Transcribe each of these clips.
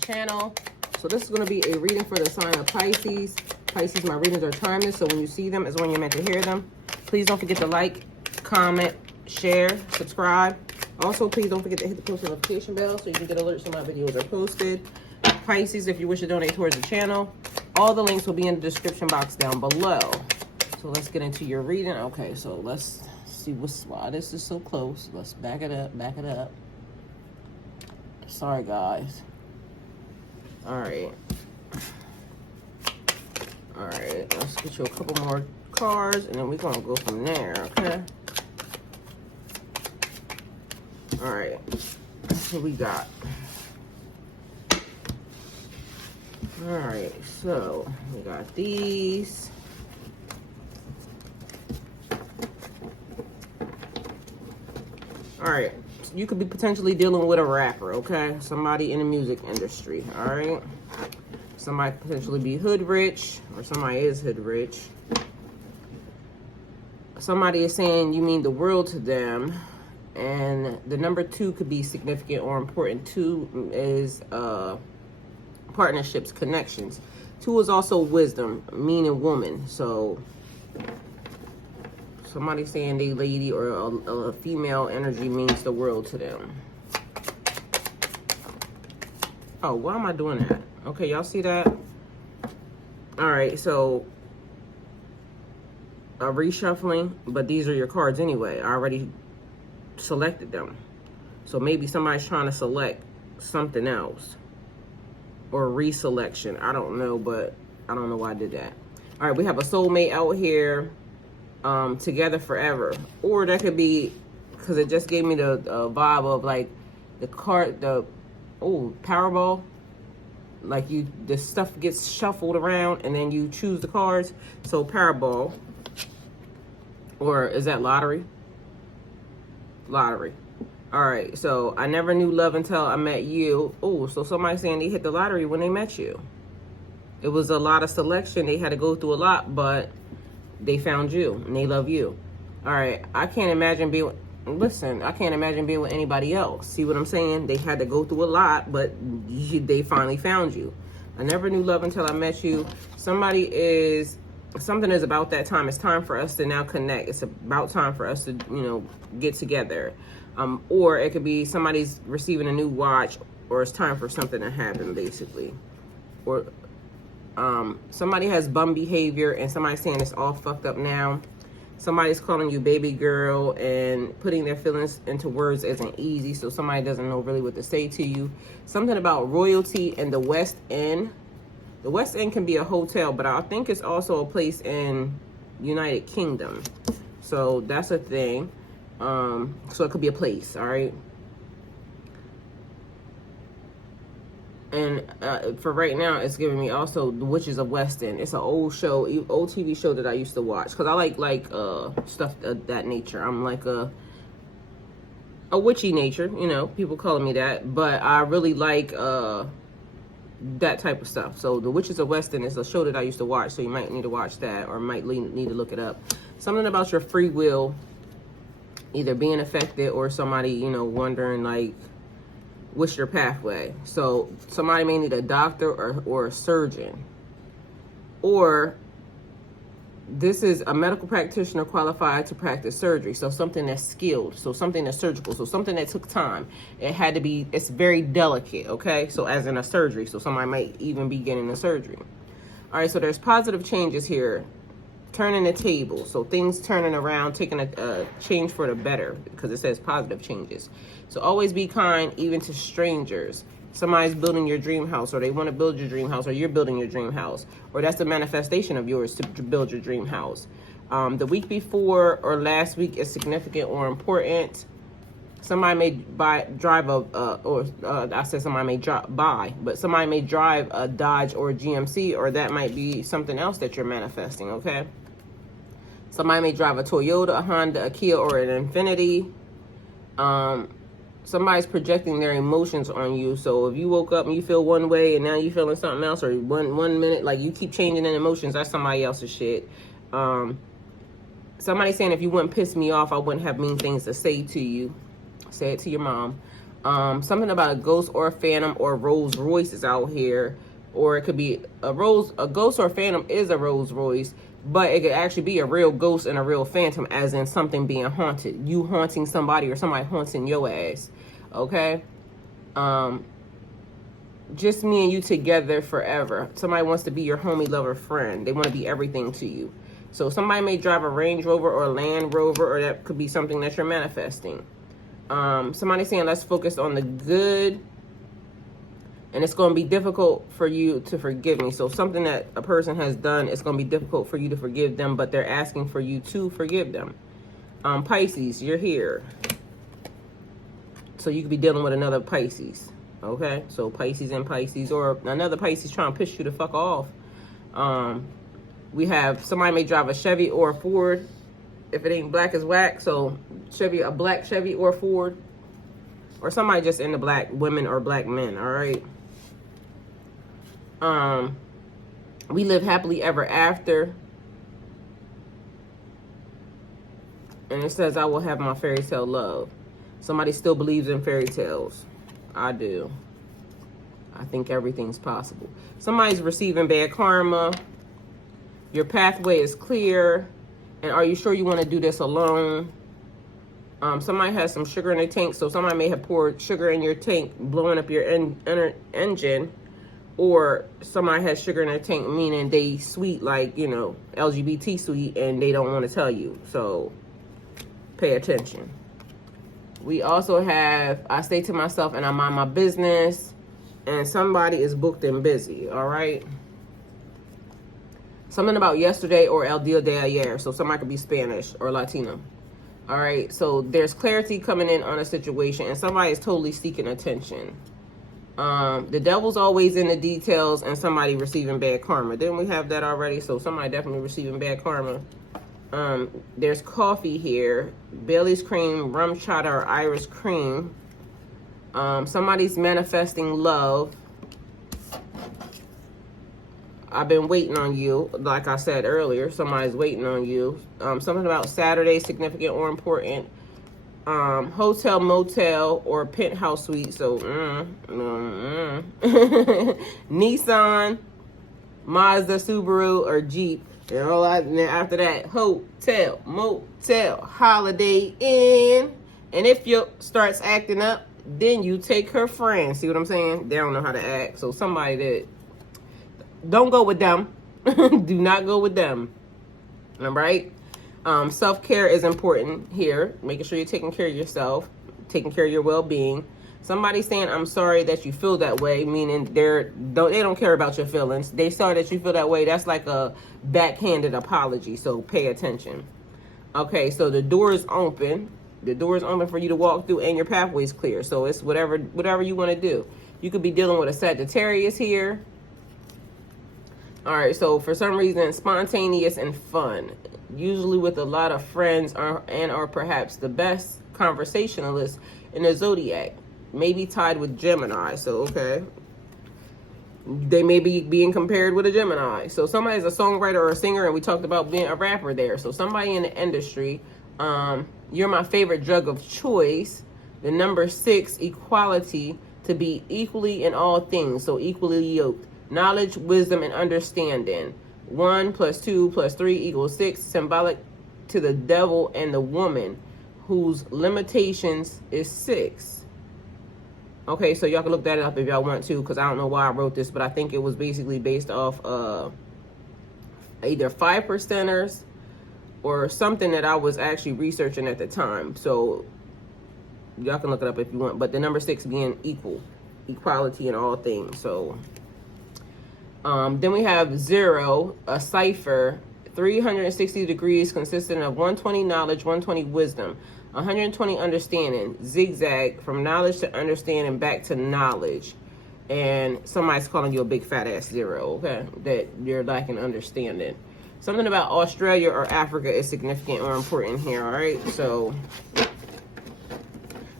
channel. So this is going to be a reading for the sign of Pisces. Pisces, my readings are timeless, so when you see them is when you're meant to hear them. Please don't forget to like, comment, share, subscribe. Also, please don't forget to hit the post notification bell so you can get alerts when my videos are posted. Pisces, if you wish to donate towards the channel, all the links will be in the description box down below. So let's get into your reading. Okay, so let's see why this is so close. Let's back it up, back it up. Sorry, guys. All right, let's get you a couple more cards, and then we're gonna go from there, okay? All right, what we got? All right, so we got these. All right, you could be potentially dealing with a rapper, okay? Somebody in the music industry, all right? Somebody could potentially be hood rich, or somebody is hood rich. Somebody is saying you mean the world to them, and the number 2 could be significant or important. 2 is partnerships, connections. 2 is also wisdom, meaning woman. So somebody saying they lady or a female energy means the world to them. Oh, why am I doing that? Okay, y'all see that? All right, so reshuffling, but these are your cards anyway. I already selected them. So maybe somebody's trying to select something else or reselection. I don't know, but I don't know why I did that. All right, we have a soulmate out here, together forever. Or that could be, because it just gave me the vibe of like the card, Powerball. Like the stuff gets shuffled around and then you choose the cards. So Powerball, or is that lottery? Lottery. All right, so I never knew love until I met you. Oh, so somebody's saying they hit the lottery when they met you. It was a lot of selection. They had to go through a lot, but they found you and they love you. All right, I can't imagine being, listen, I can't imagine being with anybody else. See what I'm saying? They had to go through a lot, but they finally found you. I never knew love until I met you. Something is about that time. It's time for us to now connect. It's about time for us to, get together. Or it could be somebody's receiving a new watch, or it's time for something to happen, basically. Or somebody has bum behavior and somebody's saying it's all fucked up now. Somebody's calling you baby girl and putting their feelings into words isn't easy, so somebody doesn't know really what to say to you. Something about royalty and the West End. The West End can be a hotel, but I think it's also a place in United Kingdom. So that's a thing. So it could be a place, all right? And for right now, it's giving me also The Witches of West End. It's an old show, old TV show that I used to watch. Because I like stuff of that nature. I'm like a witchy nature, people calling me that. But I really like that type of stuff. So The Witches of West End is a show that I used to watch. So you might need to watch that, or might need to look it up. Something about your free will either being affected, or somebody, wondering like, what's your pathway? So somebody may need a doctor or a surgeon. Or this is a medical practitioner qualified to practice surgery. So something that's skilled. So something that's surgical. So something that took time. It's very delicate, okay? So as in a surgery. So somebody might even be getting a surgery. All right, so there's positive changes here. Turning the table, so things turning around, taking a change for the better, because it says positive changes. So always be kind, even to strangers. Somebody's building your dream house, or they want to build your dream house, or you're building your dream house, or that's the manifestation of yours to build your dream house. The week before or last week is significant or important. Somebody may drive a Dodge or a GMC, or that might be something else that you're manifesting, okay? Somebody may drive a Toyota, a Honda, a Kia, or an Infiniti. Somebody's projecting their emotions on you. So if you woke up and you feel one way and now you're feeling something else, or one minute, like you keep changing in emotions, that's somebody else's shit. Somebody saying if you wouldn't piss me off, I wouldn't have mean things to say to you. Say it to your mom. Something about a ghost or a phantom or Rolls Royce is out here. Or it could be a ghost or a phantom is a Rolls Royce, but it could actually be a real ghost and a real phantom, as in something being haunted. You haunting somebody or somebody haunting your ass. Okay? Just me and you together forever. Somebody wants to be your homie, lover, friend. They want to be everything to you. So somebody may drive a Range Rover or a Land Rover, or that could be something that you're manifesting. Somebody saying, let's focus on the good. And it's going to be difficult for you to forgive me. So something that a person has done, it's going to be difficult for you to forgive them, but they're asking for you to forgive them. Pisces, you're here. So you could be dealing with another Pisces. Okay? So Pisces and Pisces, or another Pisces trying to push you to fuck off. We have somebody may drive a Chevy or a Ford. If it ain't black as whack. So Chevy, a black Chevy or Ford. Or somebody just into black women or black men. All right? We live happily ever after. And it says, I will have my fairy tale love. Somebody still believes in fairy tales. I do. I think everything's possible. Somebody's receiving bad karma. Your pathway is clear. And are you sure you want to do this alone? Somebody has some sugar in their tank. So somebody may have poured sugar in your tank, blowing up your engine. Or somebody has sugar in their tank, meaning they sweet, like, you know, LGBT sweet, and they don't want to tell you. So pay attention. We also have, I stay to myself and I mind my business. And somebody is booked and busy, all right? Something about yesterday or el día de ayer. So somebody could be Spanish or Latino. All right, so there's clarity coming in on a situation, and somebody is totally seeking attention. The devil's always in the details, and somebody receiving bad karma. Didn't we have that already? So somebody definitely receiving bad karma. There's coffee here, Bailey's cream, rum chata, or Irish cream. Somebody's manifesting love. I've been waiting on you, like I said earlier. Somebody's waiting on you. Something about Saturday, significant or important. Hotel, motel, or penthouse suite. So, Nissan, Mazda, Subaru, or Jeep. And all that. And then after that, hotel, motel, Holiday Inn. And if you starts acting up, then you take her friend. See what I'm saying? They don't know how to act. So somebody that, don't go with them. Do not go with them. All right? Self-care is important here. Making sure you're taking care of yourself, taking care of your well-being. Somebody saying, I'm sorry that you feel that way, meaning they don't care about your feelings. They sorry that you feel that way. That's like a backhanded apology, so pay attention. Okay, so the door is open. The door is open for you to walk through, and your pathway is clear. So it's whatever you want to do. You could be dealing with a Sagittarius here. All right, so for some reason, spontaneous and fun. Usually with a lot of friends or perhaps the best conversationalists in the zodiac. Maybe tied with Gemini, so okay. They may be being compared with a Gemini. So somebody's a songwriter or a singer, and we talked about being a rapper there. So somebody in the industry, you're my favorite drug of choice. The number 6, equality, to be equally in all things, so equally yoked. Knowledge, wisdom, and understanding. 1 + 2 + 3 = 6, symbolic to the devil and the woman, whose limitations is 6. Okay, so y'all can look that up if y'all want to, because I don't know why I wrote this, but I think it was basically based off either 5%ers or something that I was actually researching at the time. So y'all can look it up if you want, but the number 6 being equality in all things. So then we have 0, a cipher, 360 degrees, consisting of 120 knowledge, 120 wisdom, 120 understanding, zigzag from knowledge to understanding back to knowledge. And somebody's calling you a big fat ass 0, okay, that you're lacking understanding. Something about Australia or Africa is significant or important here, all right? So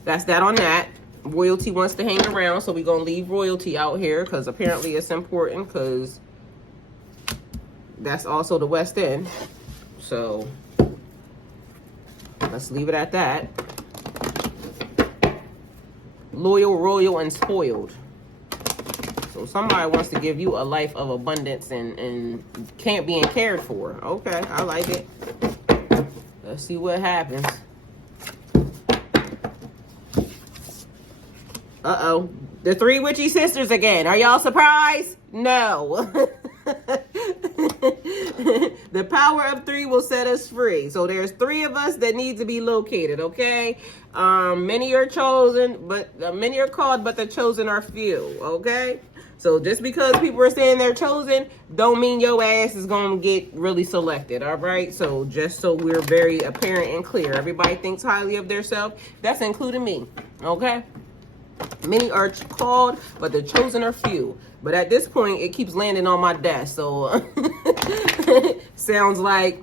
that's that on that. Royalty wants to hang around, so we're going to leave royalty out here because apparently it's important, because that's also the West End. So let's leave it at that. loyal, royal, and spoiled. So somebody wants to give you a life of abundance and can't being cared for. Okay, I like it. Let's see what happens. Uh-oh. The three witchy sisters again. Are y'all surprised? No. The power of three will set us free. So there's three of us that need to be located, okay? Many are chosen, but many are called, but the chosen are few, okay? So just because people are saying they're chosen, don't mean your ass is going to get really selected, all right? So just so we're very apparent and clear, everybody thinks highly of themselves. That's including me, okay? Many are called, but the chosen are few. But at this point, it keeps landing on my desk. So sounds like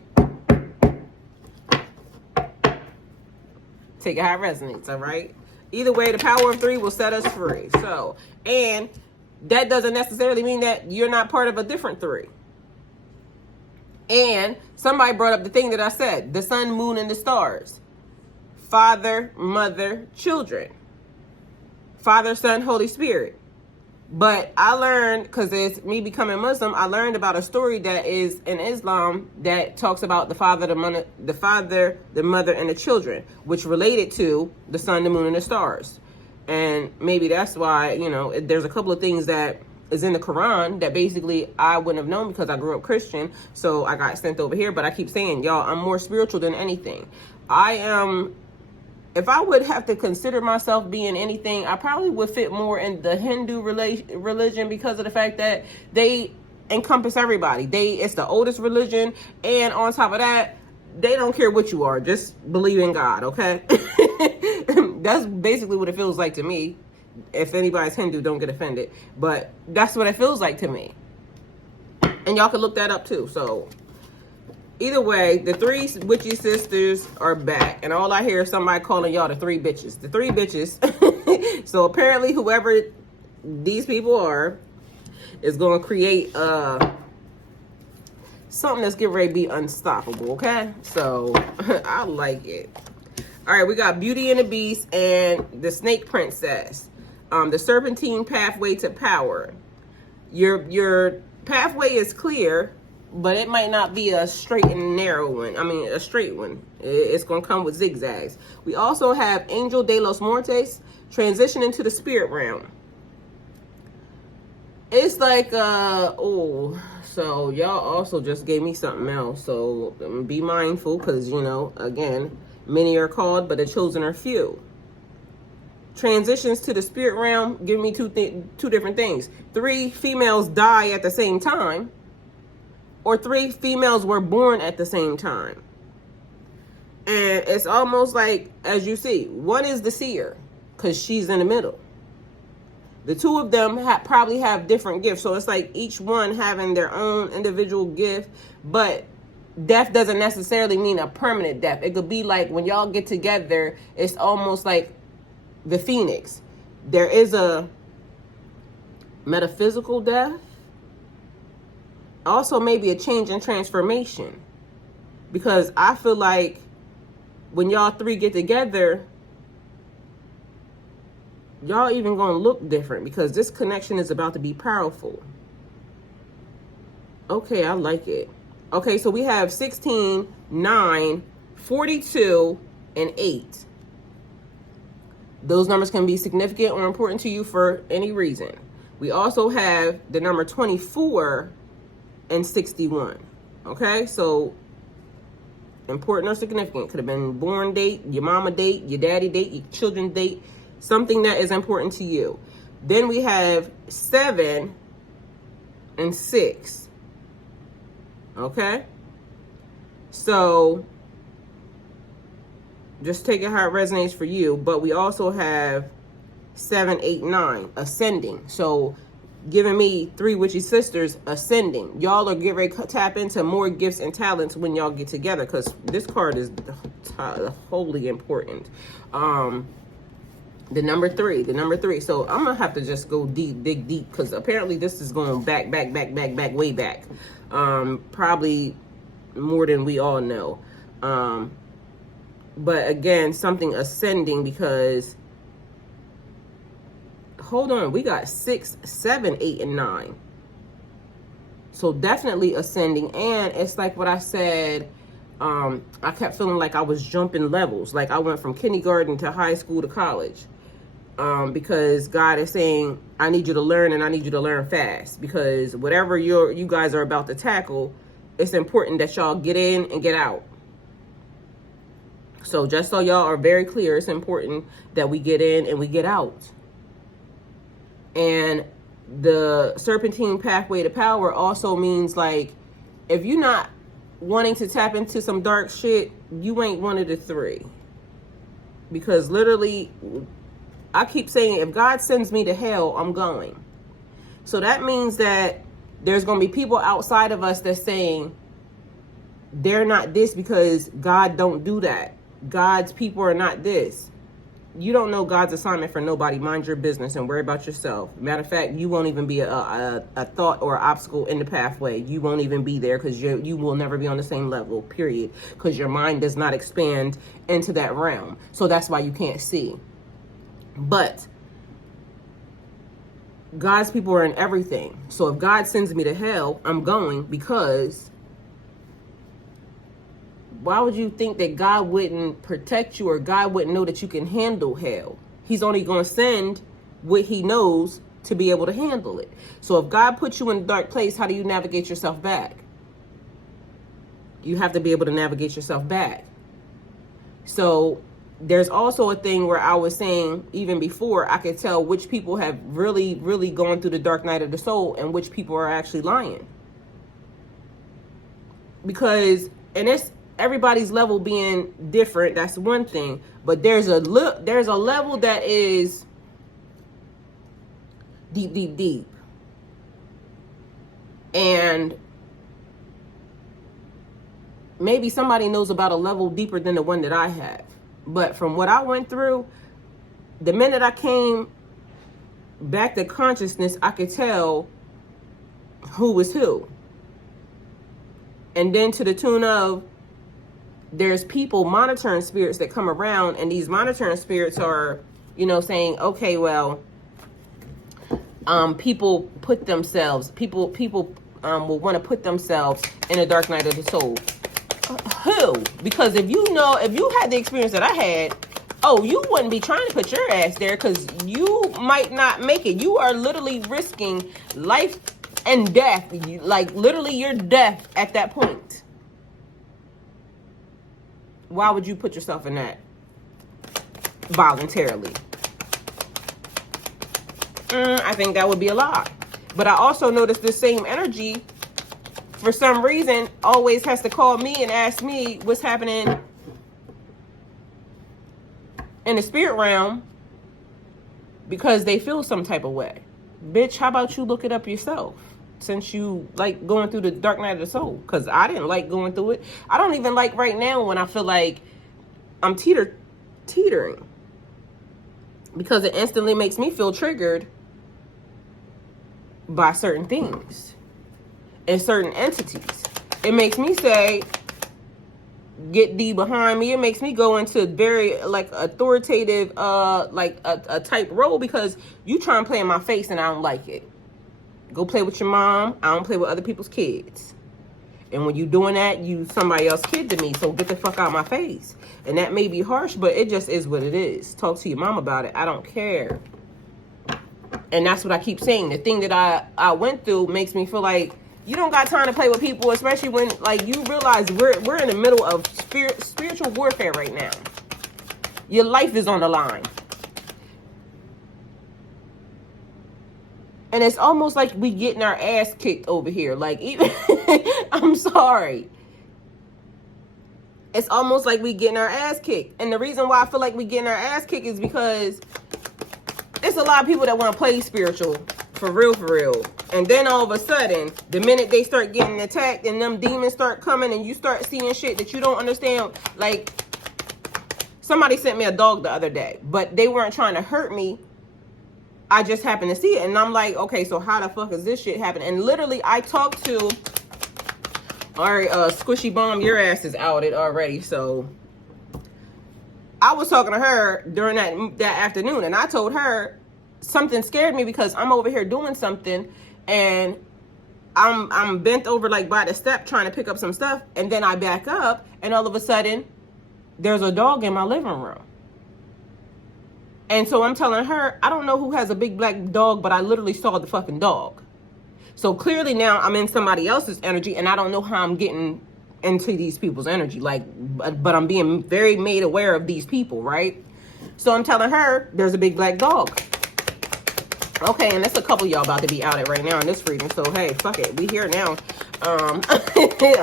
take it how it resonates, all right? Either way, the power of three will set us free. So, and that doesn't necessarily mean that you're not part of a different three. And somebody brought up the thing that I said, the sun, moon, and the stars. Father, mother, children. Father, Son, Holy Spirit. But I learned, because it's me becoming Muslim, I learned about a story that is in Islam that talks about the father, the mother, and the children, which related to the sun, the moon, and the stars. And maybe that's why, you know, there's a couple of things that is in the Quran that basically I wouldn't have known because I grew up Christian. So I got sent over here. But I keep saying, y'all, I'm more spiritual than anything. If I would have to consider myself being anything, I probably would fit more in the Hindu religion because of the fact that they encompass everybody. It's the oldest religion, and on top of that, they don't care what you are. Just believe in God, okay? That's basically what it feels like to me. If anybody's Hindu, don't get offended. But that's what it feels like to me. And y'all can look that up too, so... Either way, the three witchy sisters are back. And all I hear is somebody calling y'all the three bitches. The three bitches. So apparently whoever these people are is going to create something that's getting ready to be unstoppable, okay? So I like it. All right, we got Beauty and the Beast and the Snake Princess. The Serpentine Pathway to Power. Your pathway is clear, but it might not be a straight and narrow one. I mean, a straight one. It's going to come with zigzags. We also have Angel de los Muertos, transition into the spirit realm. It's like, so y'all also just gave me something else. So be mindful because, you know, again, many are called, but the chosen are few. Transitions to the spirit realm give me two different things. 3 females die at the same time. Or 3 females were born at the same time. And it's almost like, as you see, one is the seer, because she's in the middle. The 2 of them probably have different gifts. So it's like each one having their own individual gift. But death doesn't necessarily mean a permanent death. It could be like when y'all get together, it's almost like the phoenix. There is a metaphysical death. Also maybe a change and transformation, because I feel like when y'all 3 get together, y'all even gonna look different because this connection is about to be powerful. Okay, I like it. Okay, so we have 16, 9, 42, and 8. Those numbers can be significant or important to you for any reason. We also have the number 24 and 61. Okay, so important or significant. Could have been born date, your mama date, your daddy date, your children date, something that is important to you. Then we have 7 and 6. Okay, so just take it how it resonates for you. But we also have 7, 8, 9 ascending. So giving me 3 witchy sisters ascending. Y'all are getting ready to tap into more gifts and talents when y'all get together, because this card is wholly important. The number 3. So I'm gonna have to just go dig deep, because apparently this is going back, way back. Probably more than we all know. But again, something ascending, because hold on, we got 6, 7, 8, and 9. So definitely ascending. And it's like what I said, I kept feeling like I was jumping levels. Like I went from kindergarten to high school to college. Because God is saying, I need you to learn, and I need you to learn fast. Because whatever you guys are about to tackle, it's important that y'all get in and get out. So just so y'all are very clear, it's important that we get in and we get out. And the serpentine pathway to power also means, like, if you're not wanting to tap into some dark shit, you ain't one of the 3. Because literally, I keep saying, if God sends me to hell, I'm going. So that means that there's going to be people outside of us that's saying they're not this because God don't do that. God's people are not this. You don't know God's assignment for nobody. Mind your business and worry about yourself. Matter of fact, you won't even be a thought or obstacle in the pathway. You won't even be there because you will never be on the same level, period. Because your mind does not expand into that realm. So that's why you can't see. But God's people are in everything. So if God sends me to hell, I'm going, because why would you think that God wouldn't protect you, or God wouldn't know that you can handle hell? He's only going to send what he knows to be able to handle it. So if God puts you in a dark place, how do you navigate yourself back? You have to be able to navigate yourself back. So there's also a thing where I was saying, even before, I could tell which people have really, really gone through the dark night of the soul and which people are actually lying. Because, and it's everybody's level being different, that's one thing, but there's a level that is deep, deep, deep. And maybe somebody knows about a level deeper than the one that I have. But from what I went through, the minute I came back to consciousness, I could tell who was who. And then to the tune of, there's people, monitoring spirits that come around, and these monitoring spirits are, saying, okay, well, people will want to put themselves in a dark night of the soul. Who? Because if you had the experience that I had, you wouldn't be trying to put your ass there, because you might not make it. You are literally risking life and death, like literally your death at that point. Why would you put yourself in that voluntarily? I think that would be a lie. But I also noticed this same energy, for some reason, always has to call me and ask me what's happening in the spirit realm, because they feel some type of way. Bitch, how about you look it up yourself, since you like going through the dark night of the soul? Because I didn't like going through it. I don't even like right now when I feel like I'm teetering, because it instantly makes me feel triggered by certain things and certain entities. It makes me say, get thee behind me. It makes me go into very like authoritative like a type role, because you try and play in my face and I don't like it. Go play with your mom. I don't play with other people's kids. And when you doing that, you somebody else's kid to me, so get the fuck out of my face. And that may be harsh, but it just is what it is. Talk to your mom about it. I don't care. And that's what I keep saying. The thing that I went through makes me feel like you don't got time to play with people, especially when like you realize we're in the middle of spiritual warfare right now. Your life is on the line. And it's almost like we getting our ass kicked over here. Like, even I'm sorry. It's almost like we getting our ass kicked. And the reason why I feel like we getting our ass kicked is because it's a lot of people that want to play spiritual for real. And then all of a sudden, the minute they start getting attacked and them demons start coming and you start seeing shit that you don't understand. Like, somebody sent me a dog the other day, but they weren't trying to hurt me. I just happened to see it. And I'm like, okay, so how the fuck is this shit happening? And literally, I talked to, all right, Squishy Bomb, your ass is outed already. So I was talking to her during that afternoon, and I told her, something scared me because I'm over here doing something and I'm bent over like by the step trying to pick up some stuff, and then I back up and all of a sudden there's a dog in my living room. And so I'm telling her, I don't know who has a big black dog, but I literally saw the fucking dog. So clearly now I'm in somebody else's energy, and I don't know how I'm getting into these people's energy. Like, but I'm being very made aware of these people, right? So I'm telling her, there's a big black dog. Okay, and that's a couple of y'all about to be outed right now in this reading. So, hey, fuck it. We here now.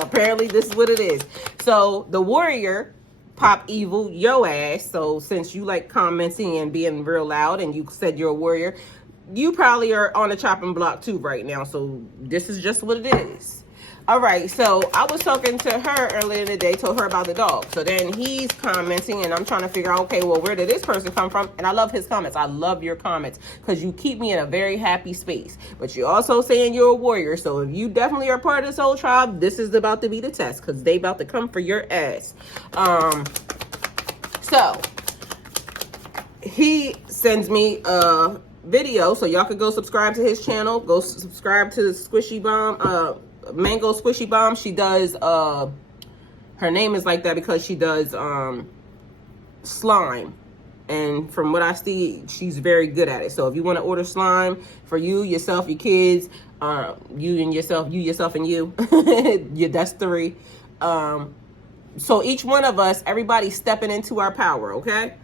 Apparently, this is what it is. So, the warrior, Pop Evil, yo ass. So, since you like commenting and being real loud and you said you're a warrior, you probably are on the chopping block too right now. So, this is just what it is. All right, so I was talking to her earlier in the day, told her about the dog. So then he's commenting, and I'm trying to figure out, okay, well, where did this person come from? And I love his comments. I love your comments because you keep me in a very happy space. But you're also saying you're a warrior. So if you definitely are part of this whole tribe, this is about to be the test because they about to come for your ass. So he sends me a video, so y'all could go subscribe to his channel. Go subscribe to Squishy Bomb, Mango Squishy Bomb. She does her name is like that because she does slime, and from what I see, she's very good at it. So if you want to order slime for you, yourself, your kids, you and yourself, you, yourself, and you, yeah, that's 3. So each one of us, everybody's stepping into our power, okay?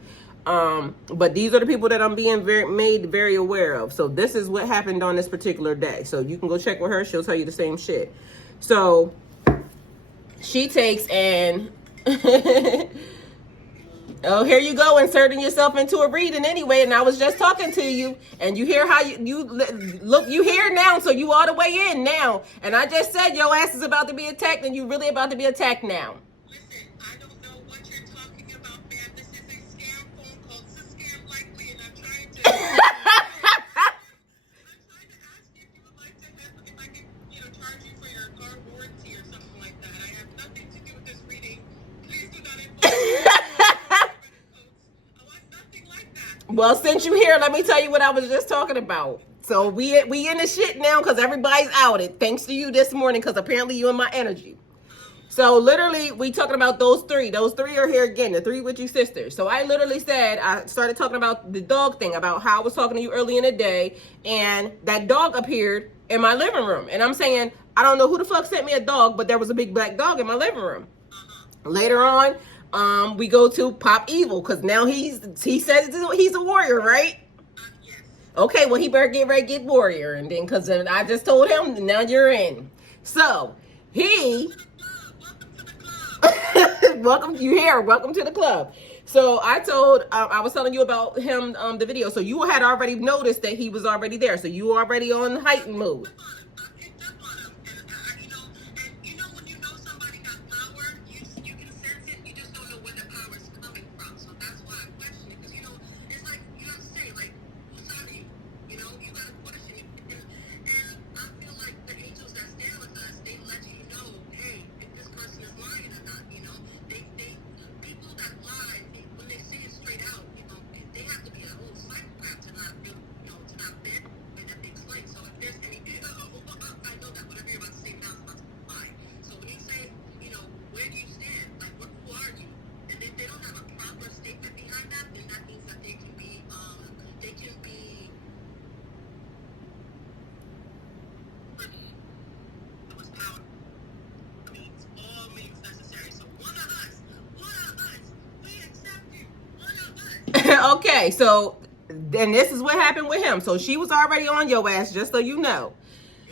But these are the people that I'm being made very aware of. So this is what happened on this particular day. So you can go check with her. She'll tell you the same shit. So she takes and oh, here you go, inserting yourself into a reading anyway. And I was just talking to you, and you hear how you look. You hear now, so you all the way in now. And I just said your ass is about to be attacked, and you really about to be attacked now. Well, since you here, let me tell you what I was just talking about. So we in the shit now because everybody's outed. Thanks to you this morning because apparently you in my energy. So literally, we talking about those 3. Those 3 are here again, the 3 with you sisters. So I literally said, I started talking about the dog thing, about how I was talking to you early in the day, and that dog appeared in my living room. And I'm saying, I don't know who the fuck sent me a dog, but there was a big black dog in my living room. Later on, we go to Pop Evil because now he says he's a warrior, right? Okay, well, he better get ready to get warrior. And then, because I just told him, now you're in. So, he... welcome to the club. So I told, I was telling you about him, the video. So you had already noticed that he was already there. So you were already on heightened mode. Okay, so then this is what happened with him. So she was already on your ass, just so you know.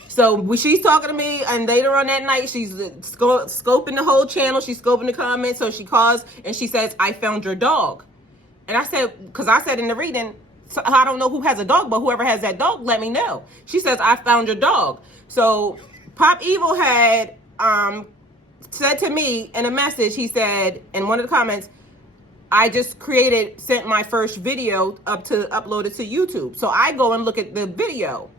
So she's talking to me, and later on that night, she's scoping the whole channel. She's scoping the comments. So she calls, and she says, I found your dog. And I said, because I said in the reading, so I don't know who has a dog, but whoever has that dog, let me know. She says, I found your dog. So Pop Evil had said to me in a message, he said in one of the comments, I just sent my first video uploaded to YouTube. So I go and look at the video.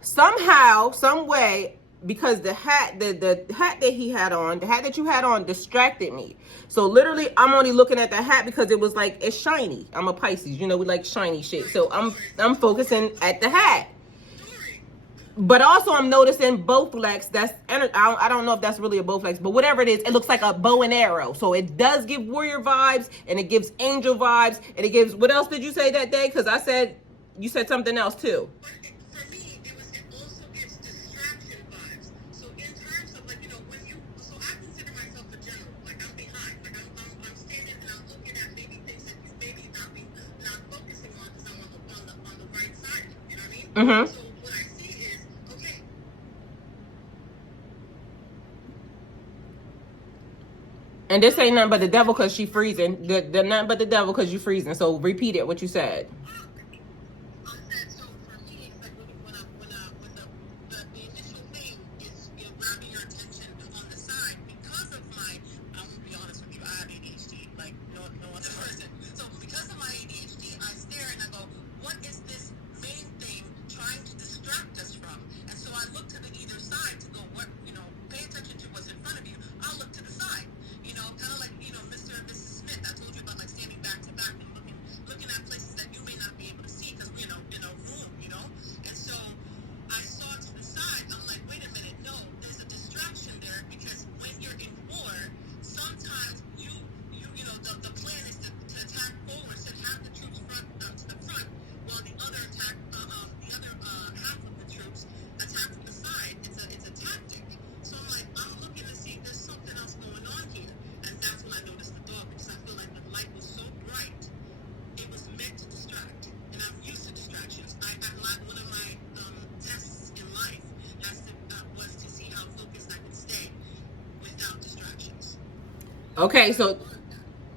Somehow, some way, because the hat, the hat that he had on, the hat that you had on distracted me. So literally I'm only looking at the hat because it was like, it's shiny. I'm a Pisces, you know, we like shiny shit. So I'm focusing at the hat. But also I'm noticing Bowflex. I don't know if that's really a Bowflex, but whatever it is, it looks like a bow and arrow. So it does give warrior vibes, and it gives angel vibes, and it gives, what else did you say that day? Because you said something else too. For me, it also gives distraction vibes. So in terms of, like, you know, so I consider myself a general. Like, I'm behind. Like, I'm standing and I'm looking at maybe things that you maybe not focusing on because I'm on the right side. You know what I mean? So what I see is, okay. And this ain't nothing but the devil because she freezing. The nothing but the devil because you freezing. So repeat it, what you said.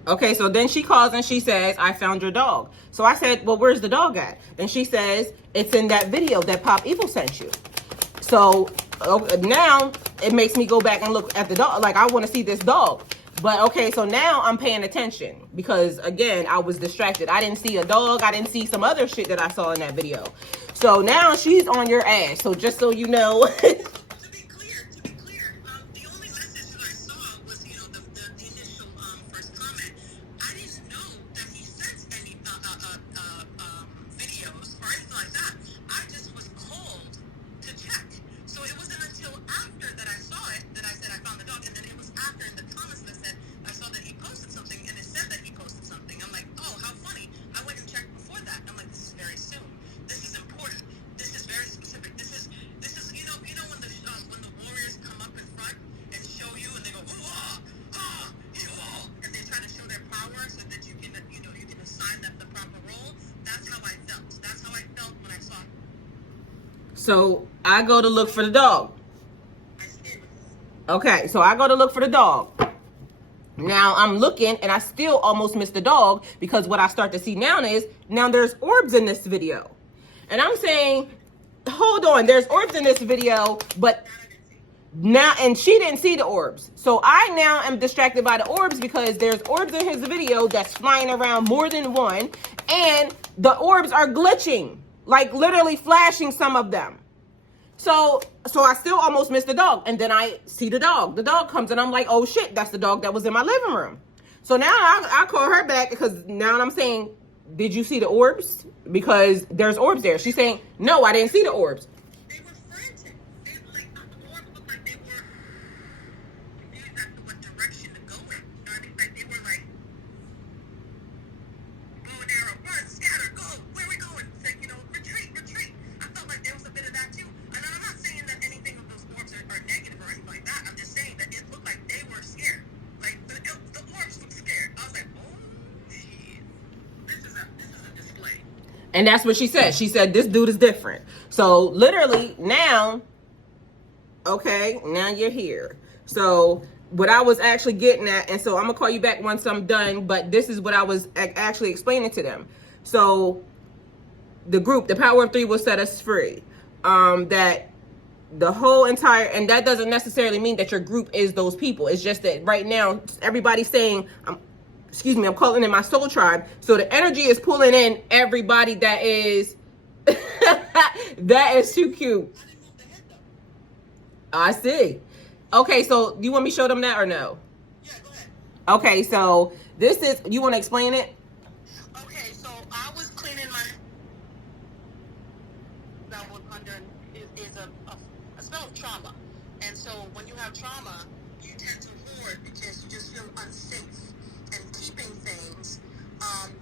Okay, so then she calls and she says, I found your dog. So I said, well, where's the dog at? And she says, it's in that video that Pop Evil sent you. So now it makes me go back and look at the dog. Like, I want to see this dog. But okay, so now I'm paying attention because, again, I was distracted. I didn't see a dog. I didn't see some other shit that I saw in that video. So now she's on your ass. So just so you know. So I go to look for the dog. Okay, so I go to look for the dog. Now I'm looking and I still almost missed the dog because what I start to see now is, now there's orbs in this video. And I'm saying, hold on, there's orbs in this video, but now, and she didn't see the orbs. So I now am distracted by the orbs because there's orbs in his video that's flying around more than one. And the orbs are glitching, like literally flashing some of them. So I still almost missed the dog. And then I see the dog. The dog comes and I'm like, oh shit, that's the dog that was in my living room. So now I call her back because now I'm saying, did you see the orbs? Because there's orbs there. She's saying, no, I didn't see the orbs. They were frantic. The orbs looked like they were confused as to what direction to go in. They were like, bow and arrow, run, scatter, go, where are we going? Say, retreat. I felt like there was a bit of that too. And I'm not saying that anything of those orbs are negative or anything like that. I'm just saying that it looked like they were scared. Like, the orbs looked scared. I was like, oh, shit. This is a display. And that's what she said. She said, this dude is different. So literally now, okay, now you're here. So what I was actually getting at, and so I'm going to call you back once I'm done, but this is what I was actually explaining to them. So the group, the Power of Three, will set us free. That the whole entire, and that doesn't necessarily mean that your group is those people. It's just that right now, everybody's saying, I'm calling in my soul tribe. So the energy is pulling in everybody that is, that is too cute. I see. Okay, so do you want me to show them that or no? Yeah, go ahead. Okay, so this is, you want to explain it? Okay, so I was cleaning my that was under is a spell of trauma, and so when you have trauma, you tend to hoard because you just feel unsafe, and keeping things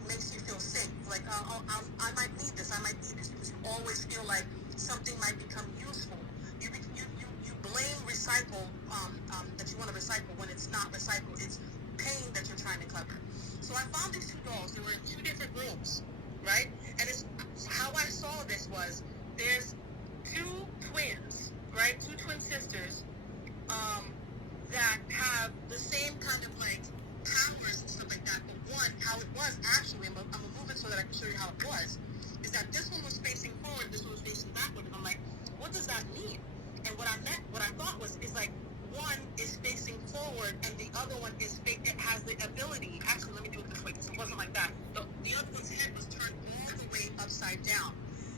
makes you feel safe. Like I might need this, I might need this, because you always feel like something might become useful. You blame recycle that you want to recycle when it's not recycle. It's pain that you're trying to cover. So I found these two dolls. They were in two different rooms, right? And it's how I saw this was there's two twins, right? Two twin sisters that have the same kind of like powers and stuff like that. But one, how it was actually, I'm gonna move it so that I can show you how it was, is that this one was facing forward, this one was facing backward, and I'm like, what does that mean? And what I thought was, is like one is facing forward and the other one is it has the ability. Actually, let me do it this way because it wasn't like that. The other one's head was turned all the way upside down.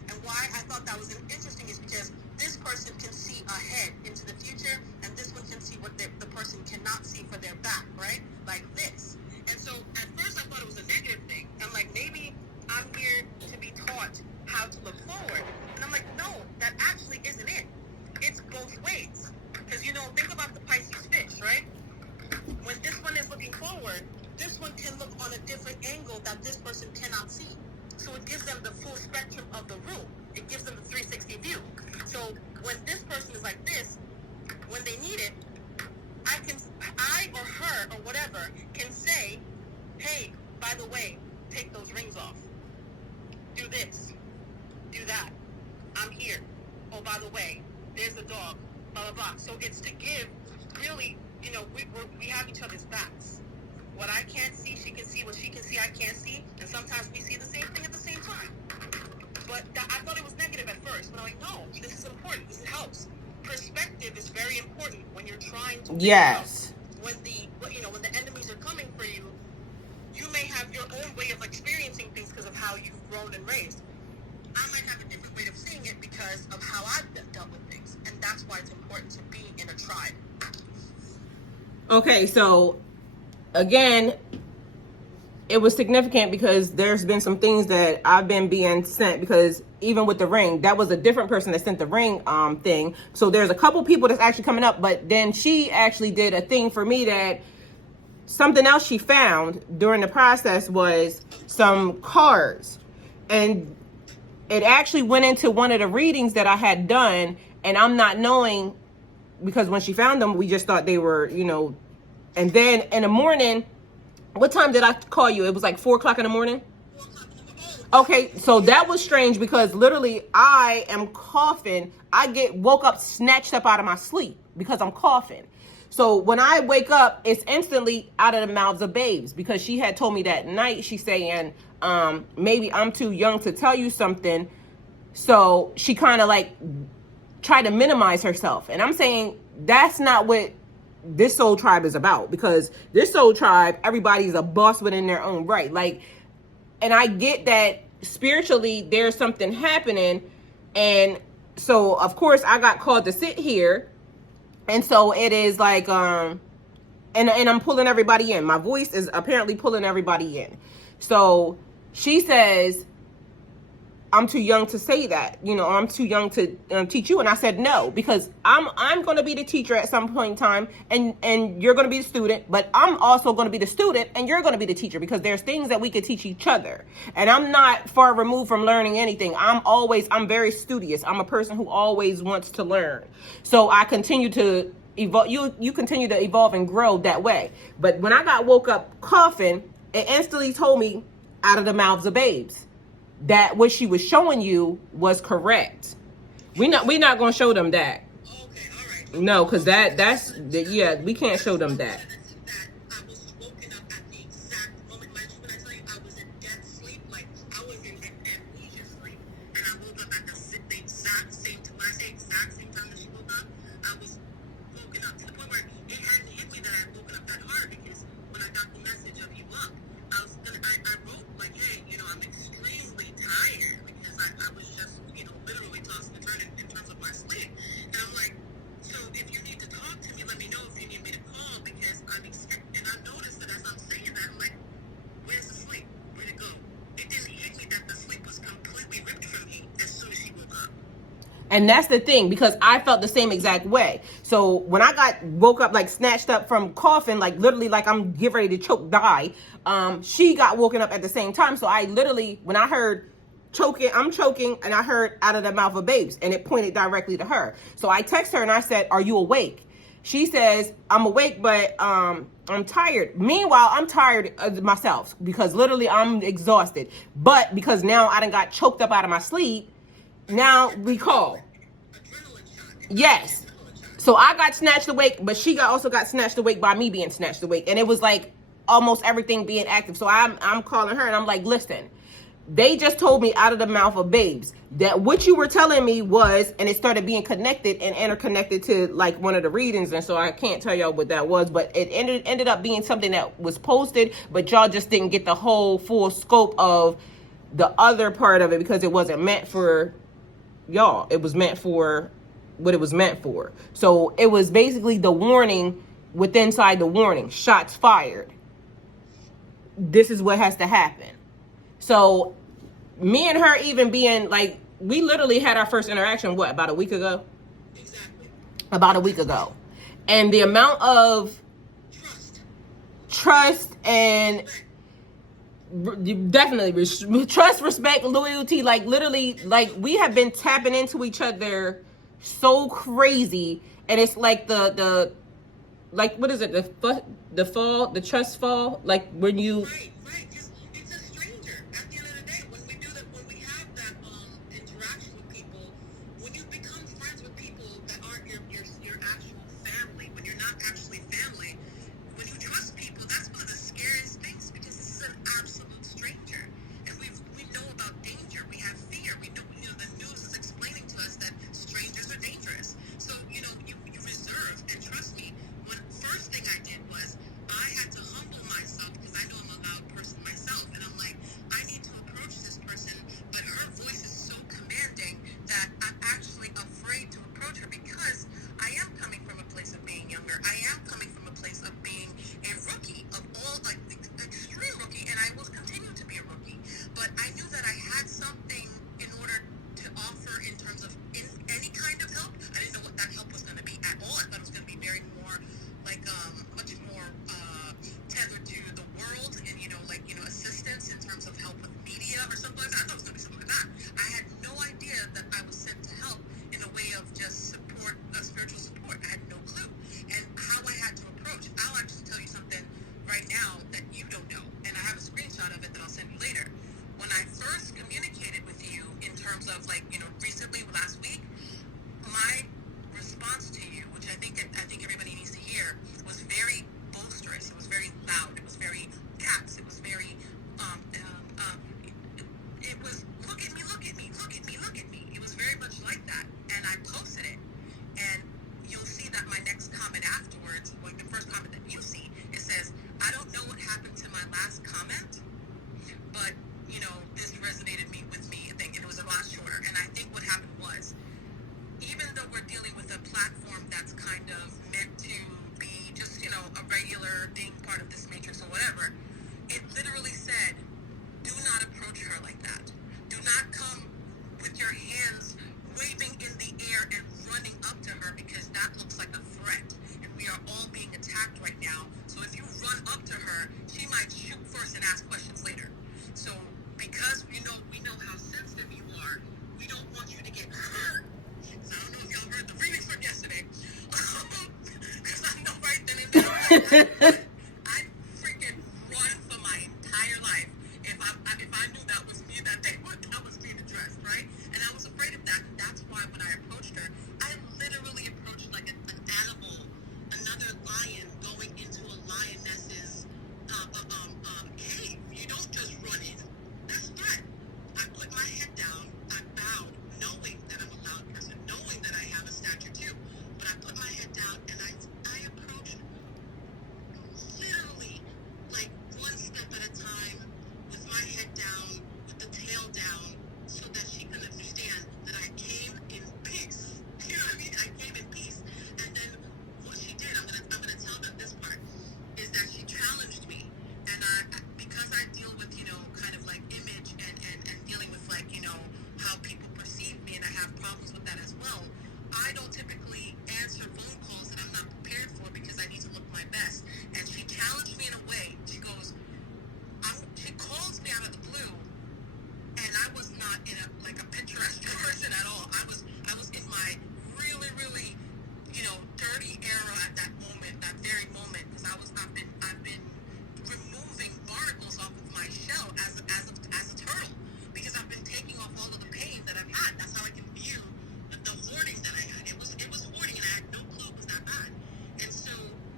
And why I thought that was interesting is because this person can see ahead into the future, and this one can see what the person cannot see for their back, right? Like this. And so at first I thought it was a negative thing. I'm like, maybe I'm here to be taught how to look forward. And I'm like, no, that actually isn't it. It's both ways. Because, think about the Pisces fish, right? When this one is looking forward, this one can look on a different angle that this person cannot see. So it gives them the full spectrum of the room. It gives them the 360 view. So when this person is like this, when they need it, I or her or whatever can say, hey, by the way, take those rings off. Do this. Do that. I'm here. Oh, by the way, there's the dog. Blah, blah, blah. So it's to give, really, we have each other's backs. What I can't see, she can see. What she can see, I can't see. And sometimes we see the same thing at the same time. But I thought it was negative at first. But I'm like, no, this is important. This helps. Perspective is very important when you're trying to Yes. When the enemies are coming for you, you may have your own way of experiencing things because of how you've grown and raised. I might have a different way of seeing it because of how I've dealt with things. And that's why it's important to be in a tribe. Okay, so again, it was significant because there's been some things that I've been being sent, because even with the ring, that was a different person that sent the ring thing. So there's a couple people that's actually coming up, but then she actually did a thing for me that something else she found during the process was some cards. And it actually went into one of the readings that I had done, and I'm not knowing, because when she found them, we just thought they were, and then in the morning, what time did I call you? It was like 4 o'clock in the morning? Okay, so that was strange because literally I am coughing. I woke up snatched up out of my sleep because I'm coughing. So when I wake up, it's instantly out of the mouths of babes, because she had told me that night, she's saying, maybe I'm too young to tell you something. So she kind of like tried to minimize herself. And I'm saying that's not what this soul tribe is about, because this soul tribe, everybody's a boss within their own right. Like, and I get that spiritually there's something happening. And so of course I got called to sit here. And so it is like, and I'm pulling everybody in. My voice is apparently pulling everybody in. So she says, I'm too young to say that, I'm too young to teach you. And I said, no, because I'm going to be the teacher at some point in time, and you're going to be the student, but I'm also going to be the student and you're going to be the teacher, because there's things that we could teach each other. And I'm not far removed from learning anything. I'm very studious. I'm a person who always wants to learn. So I continue to evolve. You continue to evolve and grow that way. But when I woke up coughing, it instantly told me out of the mouths of babes that what she was showing you was correct. We're not going to show them that. Okay, all right. No, because we can't show them that. I was woken up at the exact moment. When I tell you I was in dead sleep, like I was in amnesia sleep, and I woke up at the exact same time. When I say exact same time that she woke up, I was woken up to the point where it hadn't hit me that I had woken up that hard, because when I got the message of you up, I wrote like, hey, I'm extremely tired, because I was just, literally tossing and turning in terms of my sleep. And I'm like, so if And that's the thing, because I felt the same exact way. So when I woke up, like snatched up from coughing, like literally like I'm getting ready to choke, die, she got woken up at the same time. So I literally, when I heard choking, I'm choking, and I heard out of the mouth of babes, and it pointed directly to her. So I text her and I said, are you awake? She says, I'm awake, but I'm tired. Meanwhile, I'm tired of myself because literally I'm exhausted. But because now I done got choked up out of my sleep, now we call. Yes. So I got snatched awake, but she also got snatched awake by me being snatched awake. And it was like almost everything being active. So I'm calling her and I'm like, listen, they just told me out of the mouth of babes that what you were telling me was, and it started being connected and interconnected to like one of the readings. And so I can't tell y'all what that was, but it ended up being something that was posted, but y'all just didn't get the whole full scope of the other part of it because it wasn't meant for y'all. It was meant for what it was meant for. So it was basically the warning with inside the warning, shots fired. This is what has to happen. So me and her even being like, we literally had our first interaction, what, about a week ago? Exactly. About a week ago. And the amount of trust and definitely trust, respect, loyalty, like literally, like we have been tapping into each other so crazy. And it's like the like, what is it, the trust fall, like when you Right. Just it's a stranger. At the end of the day, when we do that, when we have that interaction with people, when you become friends with people that aren't your actual family, when you're not actually family, when you trust people, that's one of the scariest things because this is an absolute stranger, and we know about danger. We have fear. We know, the news is explaining to us that strangers are dangerous. So you reserve, and trust me. When first thing I did was I had to humble myself because I know I'm a loud person myself, and I'm like, I need to approach this person, but her voice is so commanding that I'm actually afraid to approach her because I am coming from a place of being younger. I am coming from a place of being a rookie, of all, like, extreme rookie, and I will continue to be a rookie. But I knew that I had something in order to offer in terms of any kind of help. I didn't know what that help was going to be at all. I thought it was going to be very more like much more tethered to the world and assistance in terms of help with media or something like that. I thought it was going to be something like that. I had no idea that I was sent to help in a way of just support, spiritual support. I had no clue, and how I had to approach. I'll actually tell you something right now that you don't know, and I have a screenshot of it that I'll send you later. When I first communicated with you in terms of recently last week, my response to you, which I think everybody needs to hear, was very boisterous. It was very loud. It was very taps. It was very it was look at me, look at me, look at me, look at me. It was very much like that, and I posted it, and you'll see that my next comment afterwards, like the first comment that you see, it says, I don't know what happened to my last comment, but this resonated with me. I think, and it was a lot shorter. And I think what happened was, even though we're dealing with a platform that's kind of meant to be just, a regular thing, part of this matrix or whatever, it literally said, do not approach her like that. Do not come with your hands waving in the air and running up to her because that looks like a threat. And we are all being attacked right now. So if you run up to her, she might shoot first and ask questions later. So because we know how sensitive you are, we don't want you to get hurt. So I don't know if y'all heard the remix from yesterday. Because I know right then and there, I'd freaking run for my entire life if I knew that was me that day. That was being addressed, right? And I was afraid of that. And that's why when I approached her, I literally approached like an animal, another lion going into a lioness's cave. You don't just run in. That's a threat. I put my head down. I bowed, knowing that I'm a loud person, knowing that I have a stature too. But I put my head down and I approached I don't typically answer phone calls that I'm not prepared for because I need to look my best. And she challenged me in a way. She goes, she calls me out of the blue, and I was not in a picturesque person at all. I was in my really, really, dirty era at that moment, that very moment, because I've been removing barnacles off of my shell as a turtle, because I've been taking off all of the pain that I've had. That's how I can view the hoarding that I had. It was hoarding, and I had no clue it was that bad. And so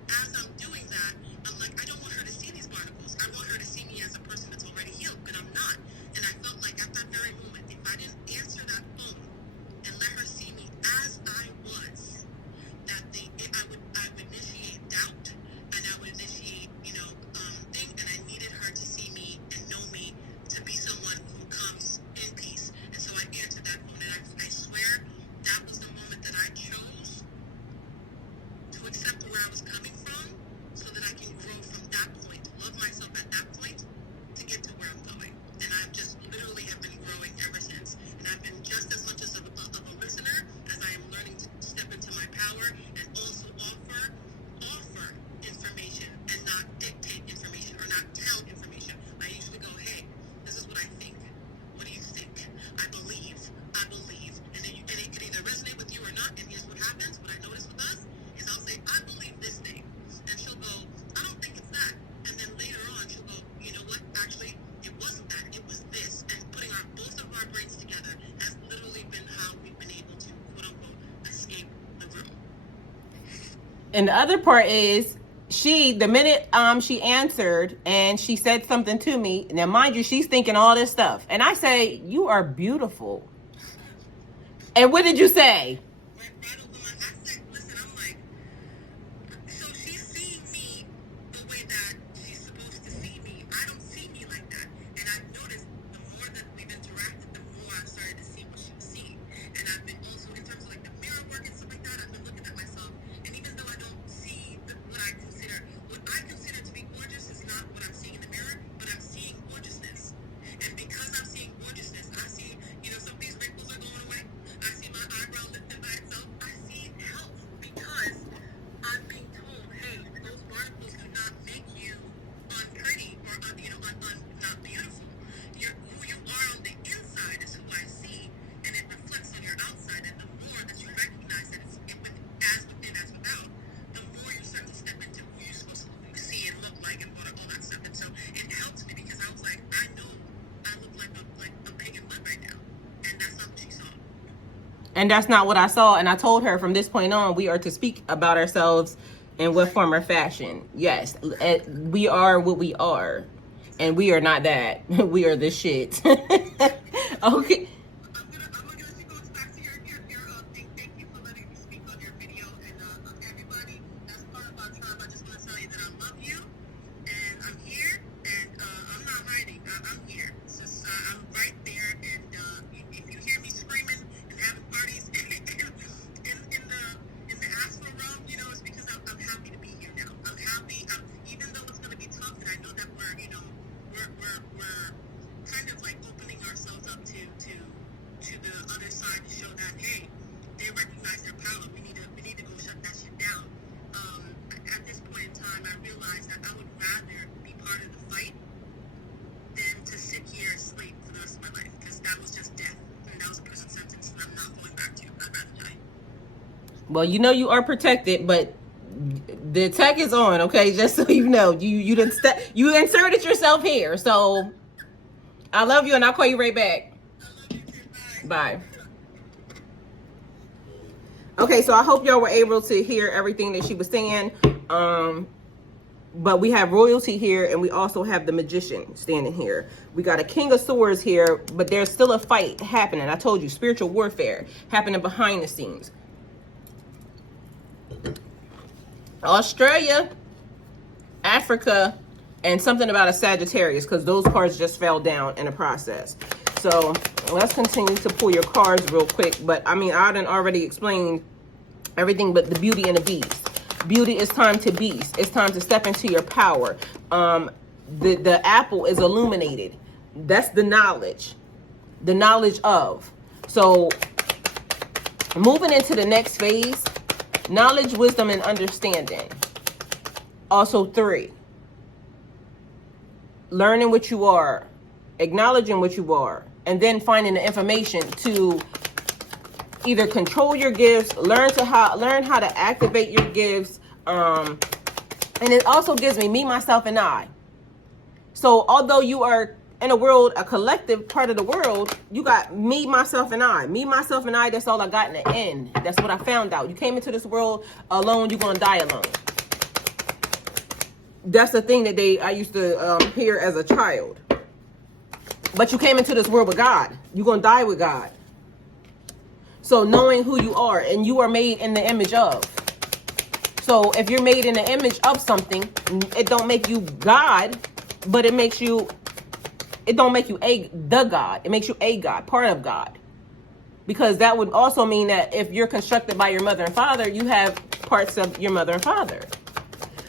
as I'm doing that, I'm like, I don't want her to see these barnacles. I want her to see me as a person that's already healed, but I'm not. And I felt like at that very moment, if I didn't answer that phone and let her see me as I was, that I would initiate doubt, and I would initiate, thing, and I needed her to see me and know me to be someone who comes in peace. And so I answered that phone, and I swear that was the moment that I chose to accept where I was coming from, so that I can grow from that point, love myself at that point, to get to where I'm going. And I've just literally have been growing ever since. And I've been just as much as of a listener as I am learning to step into my power, and also offer information and not dictate information or not tell information. I usually go, hey, this is what I think. What do you think? I believe. And then and it can either resonate with you or not. And here's what happens. What I notice with us is I'll say, I believe this thing. And she'll go, I don't think it's that. And then later on, she'll go, you know what? Actually, it wasn't that. It was this. And putting both of our brains together has literally been how we've been able to, quote unquote, escape the room. And the other part is, the minute she answered and she said something to me, now mind you, she's thinking all this stuff. And I say, you are beautiful. And what did you say? Right over my, I said, listen, I'm like, so she's seeing me the way that she's supposed to see me. I don't see me like that. And I've noticed the more that we've interacted, the more I've started to see what she was seeing. And I've been also, in terms of like the mirror work and stuff like that, I've been looking at myself. And even though I don't see what I consider to be gorgeous is not what I'm seeing in the mirror, but I'm seeing gorgeousness. And because I'm seeing gorgeousness, I see, some of these wrinkles are going away. I see my eyebrow lifted by itself. I see health, because I'm being told, hey, those barnacles do not make you unpretty or not beautiful. Who you are on the inside is who I see, and it reflects on your outside. And the more that you recognize that it's as within as without, the more you start to step into who you're supposed to see and look like and all that stuff. And so it helped me, because I was like, I know I look like a pig in mud right now, and that's not what she saw. And that's not what I saw. And I told her from this point on, we are to speak about ourselves in what form or fashion. Yes, we are what we are. And we are not that. We are this shit. Okay. I'm gonna go back to your thing. Thank you for letting me speak on your video. And everybody that's part of our tribe, I just want to tell you that I love you, and I'm here, and I'm not hiding. I'm here. It's just I'm right there, and if you hear me screaming and having parties in the astral realm, it's because I'm happy to be here now. I'm happy, even though it's gonna be tough, and I know that we're kind of like opening ourselves up to the other side to show that, hey, they recognize their power. We need to go shut that shit down. At this point in time, I realized that I would rather be part of the fight than to sit here and sleep for the rest of my life, because that was just death, and that was a prison sentence, and I'm not going back to. I'd rather die. Well, you are protected, but the tech is on, okay? Just so you know, you inserted yourself here. So I love you, and I'll call you right back. I love you too. Bye. Okay, so I hope y'all were able to hear everything that she was saying. But we have royalty here, and we also have the magician standing here. We got a king of swords here, but there's still a fight happening. I told you, spiritual warfare happening behind the scenes. Australia, Africa, and something about a Sagittarius, because those cards just fell down in the process. So let's continue to pull your cards real quick. But I mean, I done already explained everything but the beauty and the beast. Beauty is time to beast. It's time to step into your power. The apple is illuminated. That's the knowledge of. So Moving into the next phase, knowledge, wisdom, and understanding. Also 3, learning what you are, acknowledging what you are, and then finding the information to either control your gifts, learn how to activate your gifts. And it also gives me, myself, and I. So although you are in a world, a collective part of the world, you got me, myself, and I. Me, myself, and I, that's all I got in the end. That's what I found out. You came into this world alone, you're going to die alone. That's the thing that I used to hear as a child. But you came into this world with God. You're going to die with God. So knowing who you are, and you are made in the image of. So if you're made in the image of something, it don't make you God, but it don't make you the God. It makes you a God, part of God. Because that would also mean that if you're constructed by your mother and father, you have parts of your mother and father.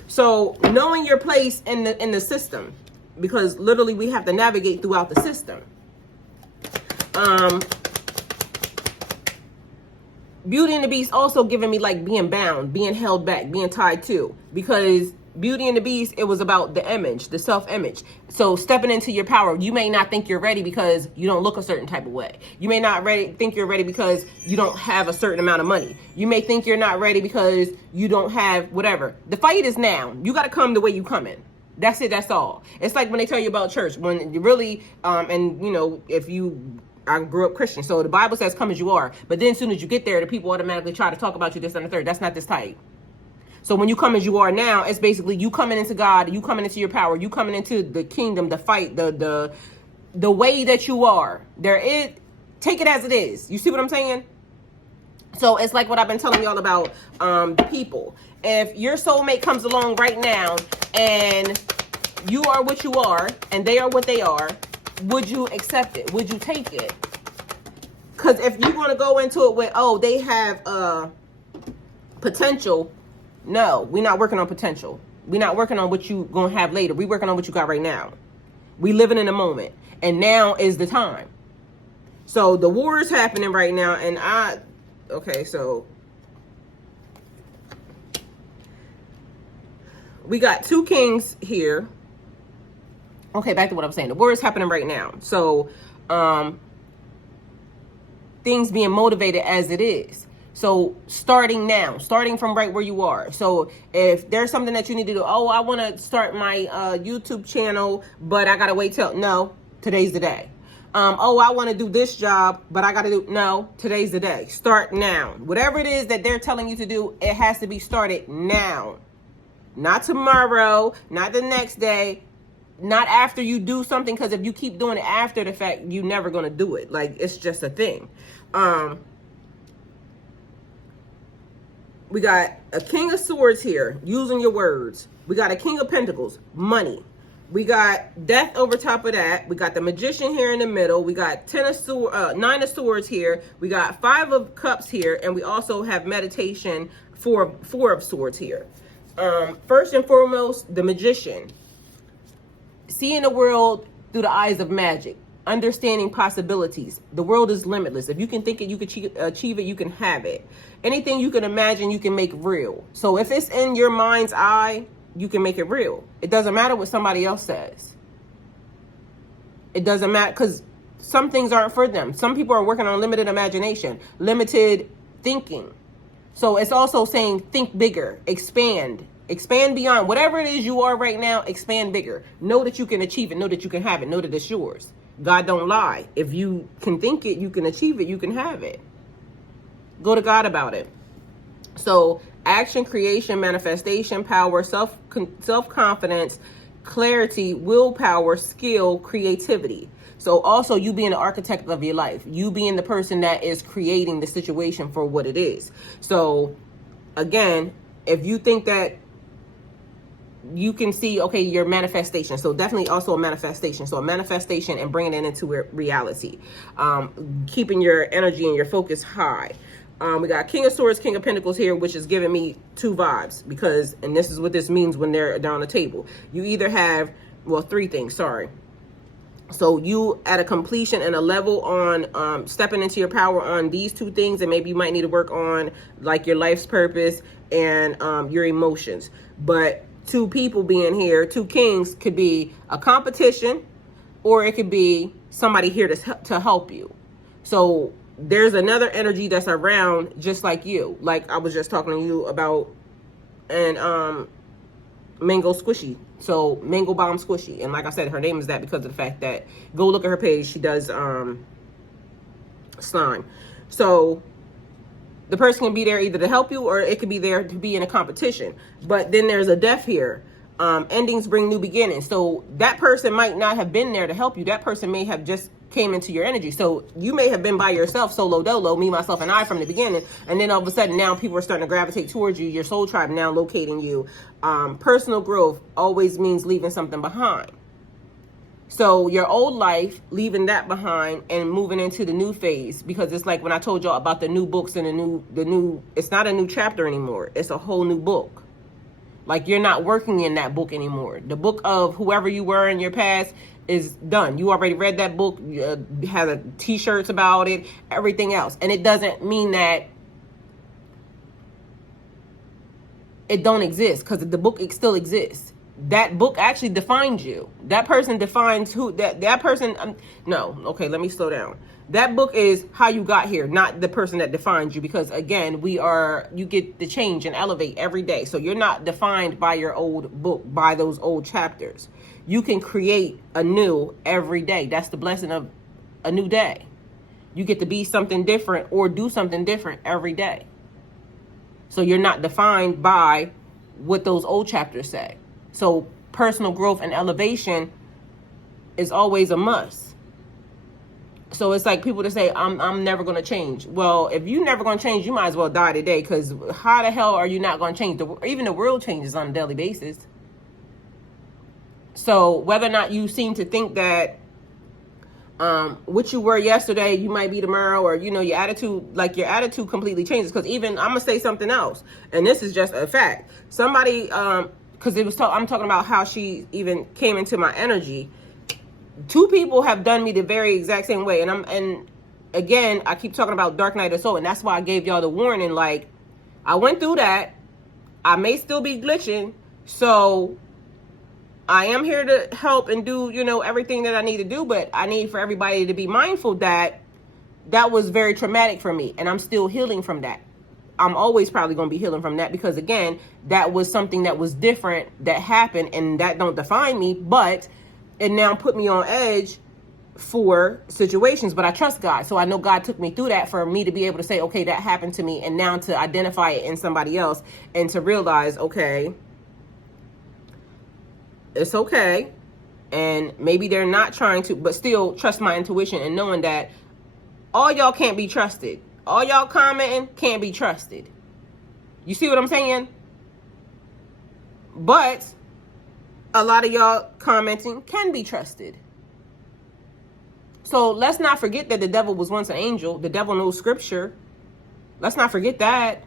So knowing your place in the system, because literally we have to navigate throughout the system. Beauty and the Beast also giving me like being bound, being held back, being tied to. Because Beauty and the Beast, it was about the image, the self-image. So stepping into your power, you may not think you're ready because you don't look a certain type of way. You may not think you're ready because you don't have a certain amount of money. You may think you're not ready because you don't have whatever. The fight is now. You got to come the way you come in. That's it. That's all. It's like when they tell you about church, when you really, and you know, I grew up Christian, so the Bible says come as you are. But then as soon as you get there, the people automatically try to talk about you this and the third. That's not this type. So when you come as you are now, it's basically you coming into God, you coming into your power, you coming into the kingdom, the fight, the way that you are. Take it as it is. You see what I'm saying? So it's like what I've been telling y'all about people. If your soulmate comes along right now and you are what you are and they are what they are, would you accept it? Would you take it? Because if you want to go into it with, oh, they have potential. No, we're not working on potential. We're not working on what you going to have later. We're working on what you got right now. We living in the moment. And now is the time. So the war is happening right now. And okay, so we got 2 kings here. Okay, back to what I was saying. The war is happening right now. So things being motivated as it is. So starting now, starting from right where you are. So if there's something that you need to do, oh, I want to start my YouTube channel, but I got to wait till, no, today's the day. Oh, I want to do this job, but I got to do, no, today's the day. Start now. Whatever it is that they're telling you to do, it has to be started now. Not tomorrow, not the next day, not after you do something, because if you keep doing it after the fact, you're never going to do it. Like, it's just a thing. We got a King of Swords here, using your words. We got a King of Pentacles, money. We got Death over top of that. We got the Magician here in the middle. We got 9 of Swords here. We got 5 of Cups here. And we also have Meditation, 4 of Swords here. First and foremost, the Magician. Seeing the world through the eyes of magic. Understanding possibilities. The world is limitless. If you can think it, you can achieve it, you can have it. Anything you can imagine, you can make real. So if it's in your mind's eye, you can make it real. It doesn't matter what somebody else says. It doesn't matter, because some things aren't for them. Some people are working on limited imagination, limited thinking. So it's also saying think bigger, expand beyond whatever it is you are right now. Expand bigger. Know that you can achieve it. Know that you can have it. Know that it's yours. God don't lie. If you can think it, you can achieve it, you can have it. Go to God about it. So action, creation, manifestation, power, self-confidence, clarity, willpower, skill, creativity. So also you being the architect of your life, you being the person that is creating the situation for what it is. So again, if you think that you can see, okay, your manifestation. So definitely also a manifestation. So a manifestation and bringing it into reality. Keeping your energy and your focus high. We got King of Swords, King of Pentacles here, which is giving me 2 vibes. Because, and this is what this means when they're on the table. You either have, well, 3 things, sorry. So you at a completion and a level on stepping into your power on these two things, and maybe you might need to work on like your life's purpose and your emotions. But two people being here, two kings, could be a competition, or it could be somebody here to help you. So there's another energy that's around just like you, like I was just talking to you about, and Mango Squishy. So Mango Bomb Squishy. And like I said, her name is that because of the fact that, go look at her page, she does slime. So the person can be there either to help you, or it could be there to be in a competition. But then there's a death here. Endings bring new beginnings. So that person might not have been there to help you. That person may have just came into your energy. So you may have been by yourself, solo dolo, me, myself, and I from the beginning. And then all of a sudden now people are starting to gravitate towards you. Your soul tribe now locating you. Personal growth always means leaving something behind. So your old life, leaving that behind and moving into the new phase, because it's like when I told y'all about the new books and the new, it's not a new chapter anymore. It's a whole new book. Like you're not working in that book anymore. The book of whoever you were in your past is done. You already read that book, had t-shirts about it, everything else. And it doesn't mean that it don't exist, because the book, it still exists. That book actually defines you. That person defines who that person. No, okay, let me slow down. That book is how you got here, not the person that defines you. Because again, you get to change and elevate every day. So you're not defined by your old book, by those old chapters. You can create a new every day. That's the blessing of a new day. You get to be something different or do something different every day. So you're not defined by what those old chapters say. So personal growth and elevation is always a must. So it's like people that say, I'm never going to change. Well, if you're never going to change, you might as well die today, because how the hell are you not going to change? Even the world changes on a daily basis. So whether or not you seem to think that what you were yesterday, you might be tomorrow, or, your attitude completely changes. Because even, I'm going to say something else, and this is just a fact. Somebody, because I'm talking about how she even came into my energy. Two people have done me the very exact same way. And again, I keep talking about Dark Night of Soul, and that's why I gave y'all the warning. Like, I went through that. I may still be glitching. So I am here to help and do, everything that I need to do. But I need for everybody to be mindful that that was very traumatic for me. And I'm still healing from that. I'm always probably going to be healing from that, because again, that was something that was different that happened, and that don't define me, but it now put me on edge for situations. But I trust God. So I know God took me through that for me to be able to say, okay, that happened to me. And now to identify it in somebody else and to realize, okay, it's okay. And maybe they're not trying to, but still trust my intuition and knowing that all y'all can't be trusted. All y'all commenting can't be trusted. You see what I'm saying? But a lot of y'all commenting can be trusted. So let's not forget that the devil was once an angel. The devil knows scripture. Let's not forget that.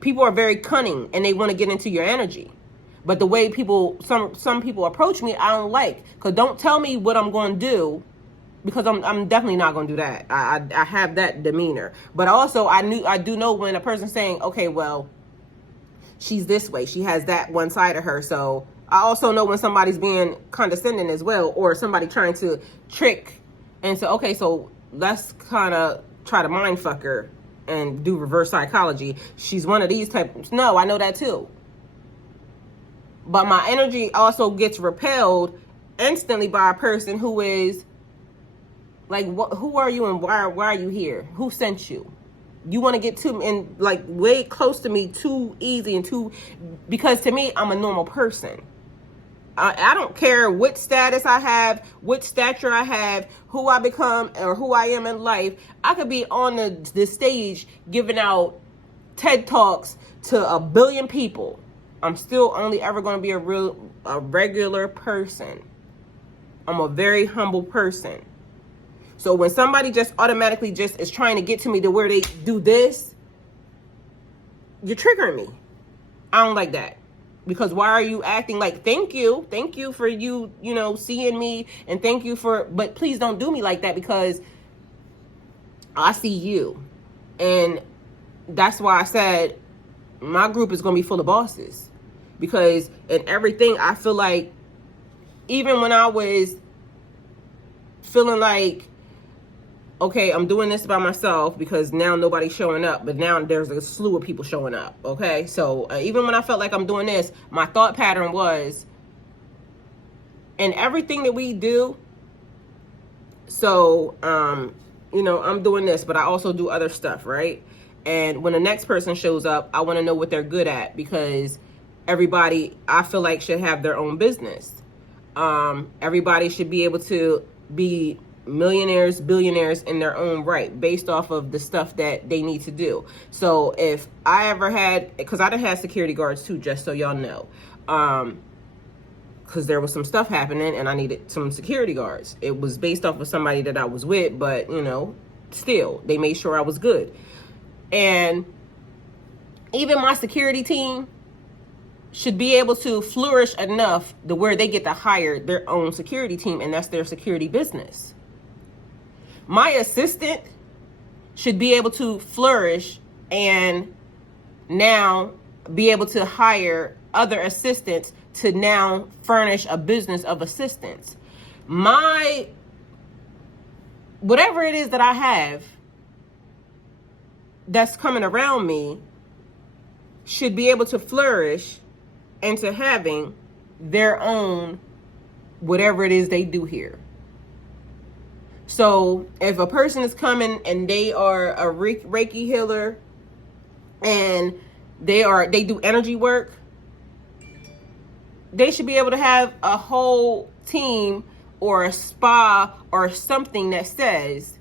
People are very cunning and they want to get into your energy. But the way some people approach me, I don't like. Because don't tell me what I'm going to do, because I'm definitely not going to do that. I have that demeanor. But also I do know when a person's saying, okay, well, she's this way, she has that one side of her. So I also know when somebody's being condescending as well, or somebody trying to trick and say, okay, so let's kind of try to mind fuck her and do reverse psychology. She's one of these types. No, I know that too. But my energy also gets repelled instantly by a person who is like, who are you and why are you here? Who sent you? You want to get to me and like way close to me too easy and too, because to me, I'm a normal person. I don't care what status I have, what stature I have, who I become, or who I am in life. I could be on the stage giving out TED Talks to 1 billion people. I'm still only ever going to be a regular person. I'm a very humble person. So when somebody just automatically just is trying to get to me to where they do this, you're triggering me. I don't like that. Because why are you acting like, thank you for you know, seeing me, and thank you for, but please don't do me like that, because I see you. And that's why I said my group is going to be full of bosses, because in everything, I feel like, even when I was feeling like, okay, I'm doing this by myself because now nobody's showing up, but now there's a slew of people showing up. Okay, so even when I felt like I'm doing this, my thought pattern was, in everything that we do, so you know, I'm doing this, but I also do other stuff, right? And when the next person shows up, I want to know what they're good at, because everybody, I feel like, should have their own business. Everybody should be able to be millionaires, billionaires in their own right, based off of the stuff that they need to do. So if I ever had, because I done had security guards too, just so y'all know, because there was some stuff happening and I needed some security guards. It was based off of somebody that I was with, but you know, still, they made sure I was good. And even my security team should be able to flourish enough to where they get to hire their own security team, and that's their security business. My assistant should be able to flourish and now be able to hire other assistants to now furnish a business of assistants. My, whatever it is that I have that's coming around me should be able to flourish into having their own whatever it is they do here. So if a person is coming and they are a Reiki healer and they do energy work, they should be able to have a whole team or a spa or something that says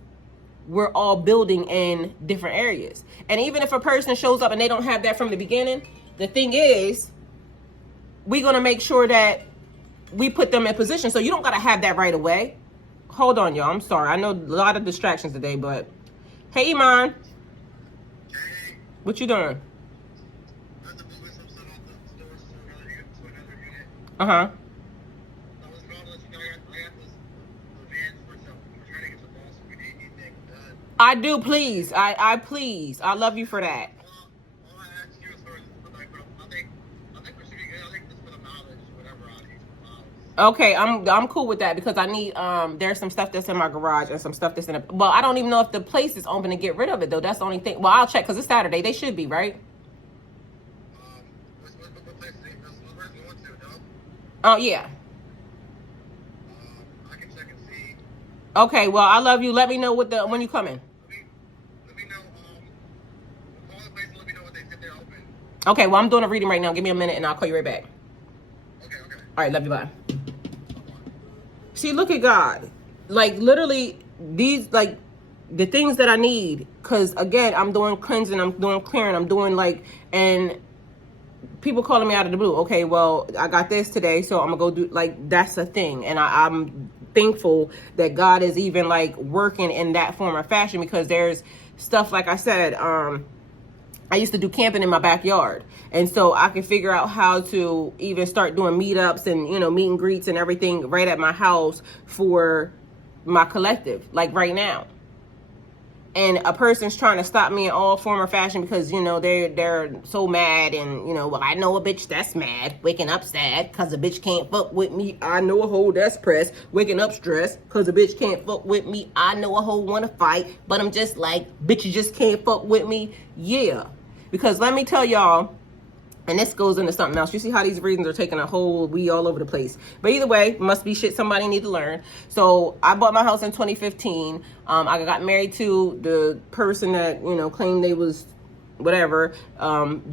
we're all building in different areas. And even if a person shows up and they don't have that from the beginning, the thing is, we're going to make sure that we put them in position. So you don't got to have that right away. Hold on, y'all. I'm sorry. I know a lot of distractions today, but hey, Iman. Hey, What you doing? I had to move some stuff off the stores to another unit. Uh-huh. I was going to let you know I got this demand for some. We're trying to get some balls so we need anything done. I do, please. I please. I love you for that. All I ask you is for like, I think we should be good. I think this for the mileage, whatever I need for miles. Okay, I'm cool with that, because I need there's some stuff that's in my garage and some stuff that's in well, I don't even know if the place is open to get rid of it though. That's the only thing. Well, I'll check, because it's Saturday. They should be, right? What place is it? Where's it going to, no? Oh yeah. I can check and see. Okay, well, I love you. Let me know when you coming. Let me know, call the place and let me know what they said they're open. Okay, well, I'm doing a reading right now. Give me a minute and I'll call you right back. Okay. All right, love you, bye. See, look at God. Like, literally, these, like, the things that I need. Because, again, I'm doing cleansing, I'm doing clearing, I'm doing, like, and people calling me out of the blue. Okay, well, I got this today, so I'm going to go do, like, that's a thing. And I'm thankful that God is even, like, working in that form or fashion, because there's stuff, like I said, I used to do camping in my backyard. And so I can figure out how to even start doing meetups and, you know, meet and greets and everything right at my house for my collective, like right now. And a person's trying to stop me in all form or fashion because, you know, they're so mad. And, you know, well, I know a bitch that's mad, waking up sad because a bitch can't fuck with me. I know a hoe that's pressed, waking up stressed because a bitch can't fuck with me. I know a hoe want to fight, but I'm just like, bitch, you just can't fuck with me. Yeah. Because let me tell y'all, and this goes into something else. You see how these readings are taking a whole all over the place. But either way, must be shit somebody need to learn. So I bought my house in 2015. I got married to the person that, you know, claimed they was whatever,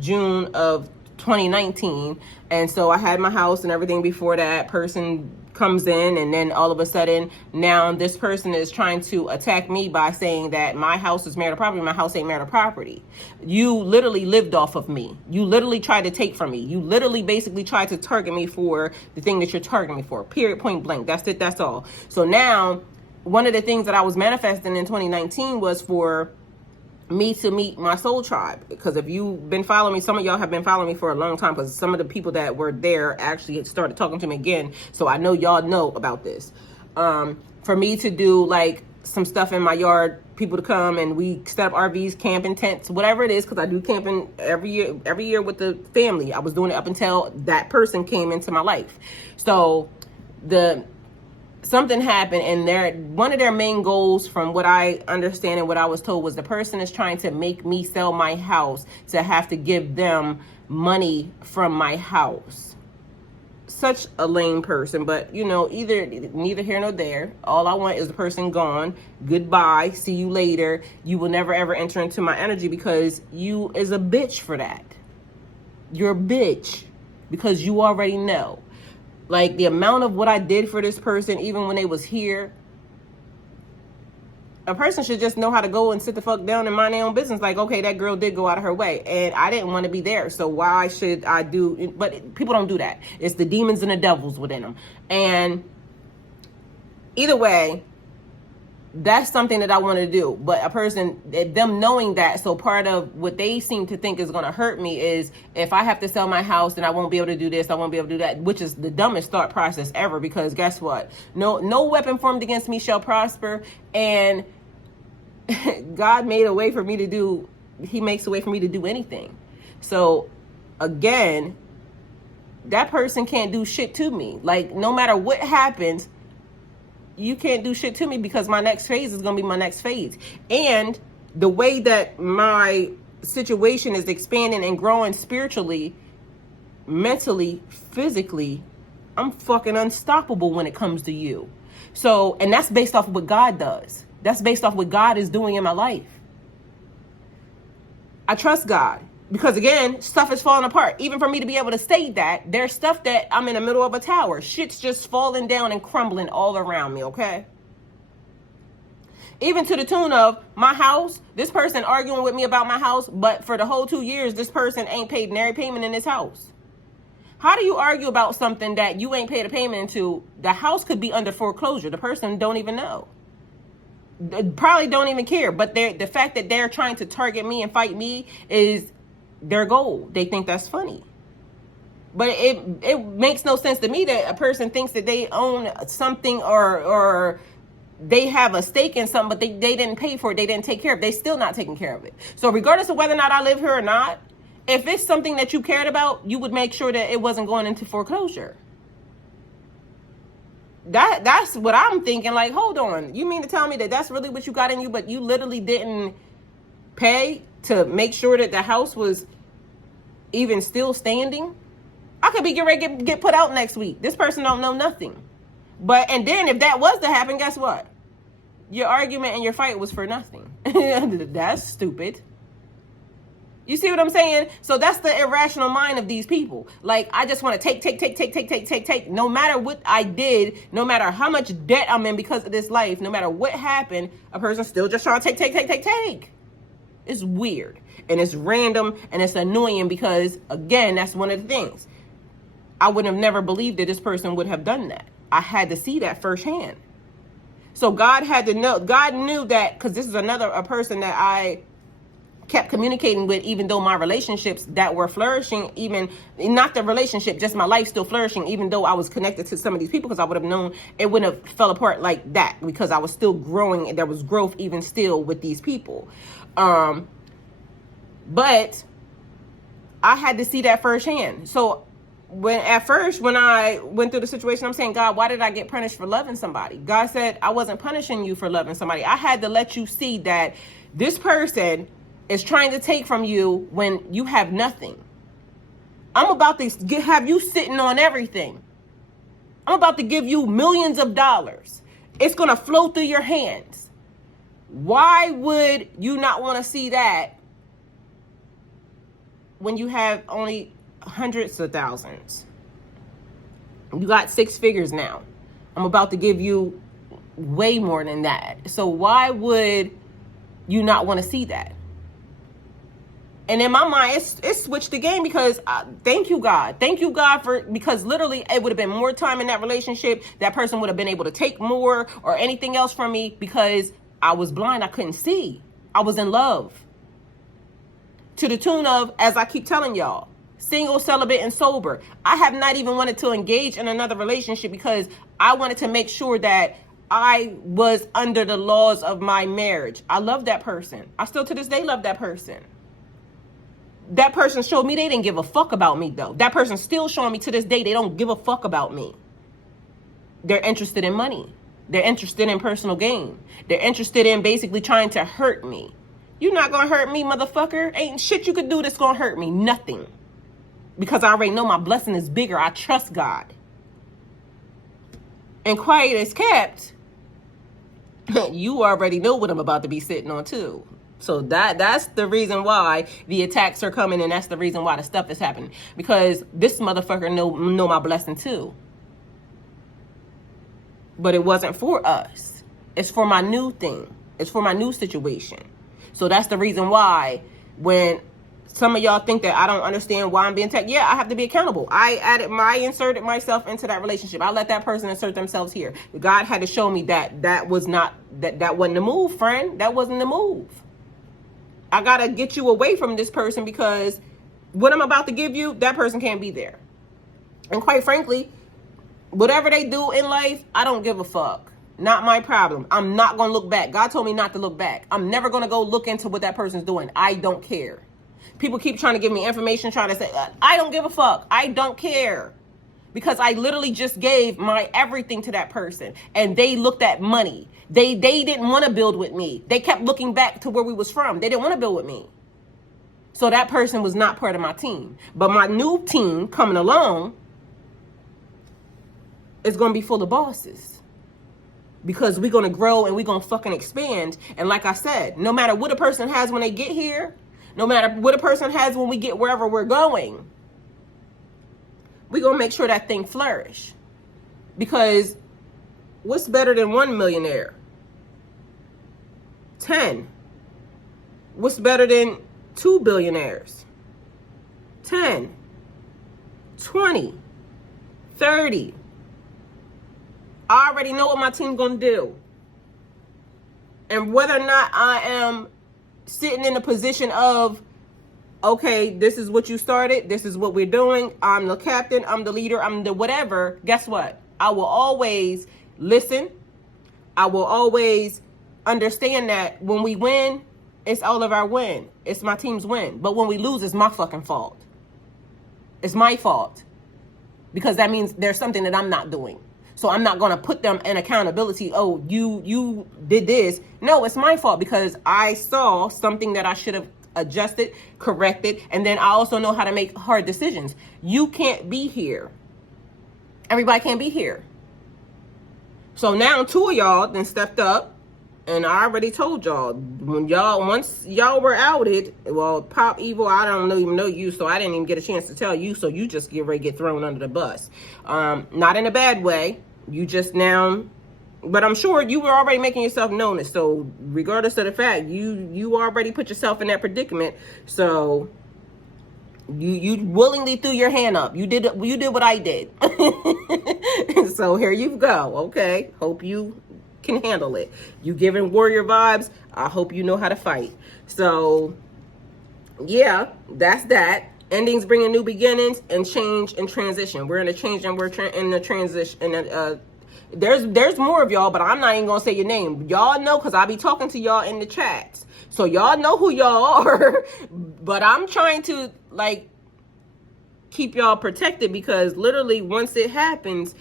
June of 2019. And so I had my house and everything before that person comes in, and then all of a sudden now this person is trying to attack me by saying that my house is marital property. My house ain't marital property. You literally lived off of me. You literally tried to take from me. You literally basically tried to target me for the thing that you're targeting me for. Period, point blank. That's it. That's all. So now one of the things that I was manifesting in 2019 was for me to meet my soul tribe. Because if you've been following me, some of y'all have been following me for a long time, because some of the people that were there actually started talking to me again, so I know y'all know about this. For me to do like some stuff in my yard, people to come and we set up RVs, camping tents, whatever it is, because I do camping every year with the family. I was doing it up until that person came into my life. So something happened, and one of their main goals, from what I understand and what I was told, was the person is trying to make me sell my house to have to give them money from my house. Such a lame person, but you know, neither here nor there. All I want is the person gone. Goodbye. See you later. You will never ever enter into my energy, because you is a bitch for that. You're a bitch because you already know. Like, the amount of what I did for this person, even when they was here, a person should just know how to go and sit the fuck down and mind their own business. Like, okay, that girl did go out of her way, and I didn't want to be there, so why should I do? But people don't do that. It's the demons and the devils within them. And either way, that's something that I want to do. But a person, them knowing that, so part of what they seem to think is going to hurt me is, if I have to sell my house, then I won't be able to do this, I won't be able to do that, which is the dumbest thought process ever, because guess what? No weapon formed against me shall prosper, and God made a way for me to do, he makes a way for me to do anything. So again, that person can't do shit to me. Like, no matter what happens, you can't do shit to me, because my next phase is going to be my next phase. And the way that my situation is expanding and growing spiritually, mentally, physically, I'm fucking unstoppable when it comes to you. So, and that's based off of what God does. That's based off what God is doing in my life. I trust God. Because again, stuff is falling apart. Even for me to be able to say that, there's stuff that I'm in the middle of a tower. Shit's just falling down and crumbling all around me, okay? Even to the tune of my house, this person arguing with me about my house, but for the whole 2 years, this person ain't paid nary payment in this house. How do you argue about something that you ain't paid a payment into? The house could be under foreclosure. The person don't even know. Probably don't even care. But the fact that they're trying to target me and fight me is their goal. They think that's funny. But it makes no sense to me that a person thinks that they own something or they have a stake in something, but they didn't pay for it. They didn't take care of it. They still not taking care of it. So regardless of whether or not I live here or not, if it's something that you cared about, you would make sure that it wasn't going into foreclosure. That's what I'm thinking. Like, hold on. You mean to tell me that that's really what you got in you, but you literally didn't pay to make sure that the house was even still standing? I could be getting ready to get put out next week. This person don't know nothing. And then if that was to happen, guess what? Your argument and your fight was for nothing. That's stupid. You see what I'm saying? So that's the irrational mind of these people. Like, I just want to take. No matter what I did, no matter how much debt I'm in because of this life, no matter what happened, a person's still just trying to take. It's weird. And it's random and it's annoying because, again, that's one of the things. I would have never believed that this person would have done that. I had to see that firsthand. So God had to know. God knew that, because this is a person that I kept communicating with, even though my relationships that were flourishing, even not the relationship, just my life still flourishing, even though I was connected to some of these people, because I would have known it wouldn't have fell apart like that, because I was still growing and there was growth even still with these people. But I had to see that firsthand. So when I went through the situation, I'm saying, God, why did I get punished for loving somebody? God said, I wasn't punishing you for loving somebody. I had to let you see that this person is trying to take from you when you have nothing. I'm about to have you sitting on everything. I'm about to give you millions of dollars. It's going to flow through your hands. Why would you not want to see that when you have only hundreds of thousands? You got 6 figures now. I'm about to give you way more than that. So why would you not want to see that? And in my mind, it's switched the game, because thank you, God. Thank you, God, because literally it would have been more time in that relationship. That person would have been able to take more or anything else from me, because I was blind. I couldn't see. I was in love. To the tune of, as I keep telling y'all, single, celibate, and sober. I have not even wanted to engage in another relationship because I wanted to make sure that I was under the laws of my marriage. I love that person. I still to this day love that person. That person showed me they didn't give a fuck about me, though. That person still showing me to this day they don't give a fuck about me. They're interested in money. They're interested in personal gain. They're interested in basically trying to hurt me. You're not going to hurt me, motherfucker. Ain't shit you could do that's going to hurt me. Nothing. Because I already know my blessing is bigger. I trust God. And quiet as kept, you already know what I'm about to be sitting on, too. So that's the reason why the attacks are coming, and that's the reason why the stuff is happening. Because this motherfucker know my blessing, too. But it wasn't for us. It's for my new thing. It's for my new situation. So that's the reason why when some of y'all think that I don't understand why I'm being attacked, yeah, I have to be accountable. I inserted myself into that relationship. I let that person insert themselves here. God had to show me that was not, that wasn't the move, friend. That wasn't the move. I got to get you away from this person because what I'm about to give you, that person can't be there. And quite frankly, whatever they do in life, I don't give a fuck. Not my problem. I'm not going to look back. God told me not to look back. I'm never going to go look into what that person's doing. I don't care. People keep trying to give me information, trying to say, I don't give a fuck. I don't care. Because I literally just gave my everything to that person. And they looked at money. They didn't want to build with me. They kept looking back to where we was from. They didn't want to build with me. So that person was not part of my team. But my new team coming along is going to be full of bosses. Because we're going to grow and we're going to fucking expand. And like I said, no matter what a person has when they get here, no matter what a person has when we get wherever we're going, we're going to make sure that thing flourish. Because what's better than 1 millionaire? 10. What's better than 2 billionaires? 10. 20. 30. I already know what my team's going to do. And whether or not I am sitting in a position of, okay, this is what you started, this is what we're doing, I'm the captain, I'm the leader, I'm the whatever, guess what? I will always listen. I will always understand that when we win, it's all of our win. It's my team's win. But when we lose, it's my fucking fault. It's my fault. Because that means there's something that I'm not doing. So I'm not going to put them in accountability. Oh, you did this. No, it's my fault because I saw something that I should have adjusted, corrected, and then I also know how to make hard decisions. You can't be here. Everybody can't be here. So now 2 of y'all then stepped up, and I already told y'all, once y'all were outed, well, Pop Evil, I don't even know you, so I didn't even get a chance to tell you, so you just get ready to get thrown under the bus. Not in a bad way. You just now, but I'm sure you were already making yourself known. So regardless of the fact, you already put yourself in that predicament. So you willingly threw your hand up. You did what I did. So here you go. Okay. Hope you can handle it. You giving warrior vibes. I hope you know how to fight. So yeah, that's that. Endings bringing new beginnings, and change and transition. We're in a change and we're in the transition. And there's more of y'all, but I'm not even gonna say your name. Y'all know because I be talking to y'all in the chats, so y'all know who y'all are. But I'm trying to like keep y'all protected because literally once it happens,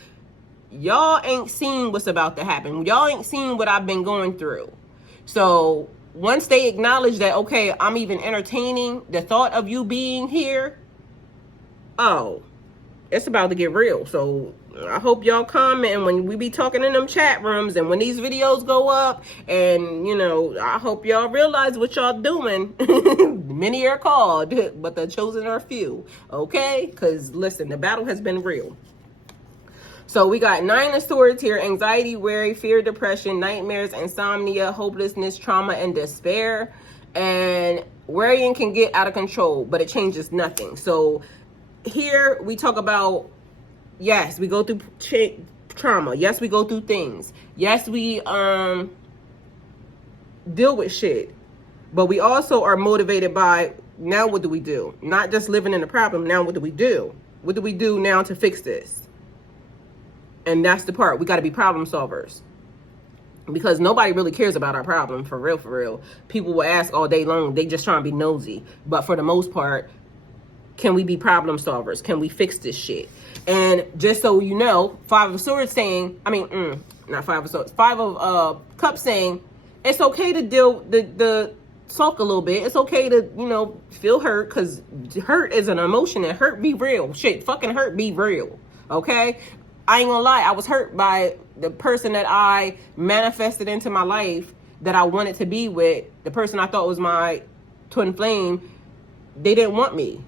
y'all ain't seen what's about to happen. Y'all ain't seen what I've been going through. So once they acknowledge that, okay, I'm even entertaining the thought of you being here, oh, it's about to get real. So I hope y'all comment when we be talking in them chat rooms and when these videos go up. And, you know, I hope y'all realize what y'all doing. Many are called, but the chosen are few. Okay? Because, listen, the battle has been real. So we got 9 of Swords here: anxiety, worry, fear, depression, nightmares, insomnia, hopelessness, trauma, and despair. And worrying can get out of control, but it changes nothing. So here we talk about, yes, we go through trauma. Yes, we go through things. Yes, we deal with shit. But we also are motivated by Now what do we do? Not just living in the problem. Now what do we do? What do we do now to fix this? And that's the part. We got to be problem solvers. Because nobody really cares about our problem, for real, for real. People will ask all day long. They just trying to be nosy. But for the most part, can we be problem solvers? Can we fix this shit? And just so you know, Five of Swords saying, not Five of Swords, Five of Cups saying, it's okay to deal the sulk a little bit. It's okay to, you know, feel hurt, because hurt is an emotion, and hurt be real. Shit, fucking hurt be real. Okay? I ain't gonna lie, I was hurt by the person that I manifested into my life that I wanted to be with, the person I thought was my twin flame. They didn't want me.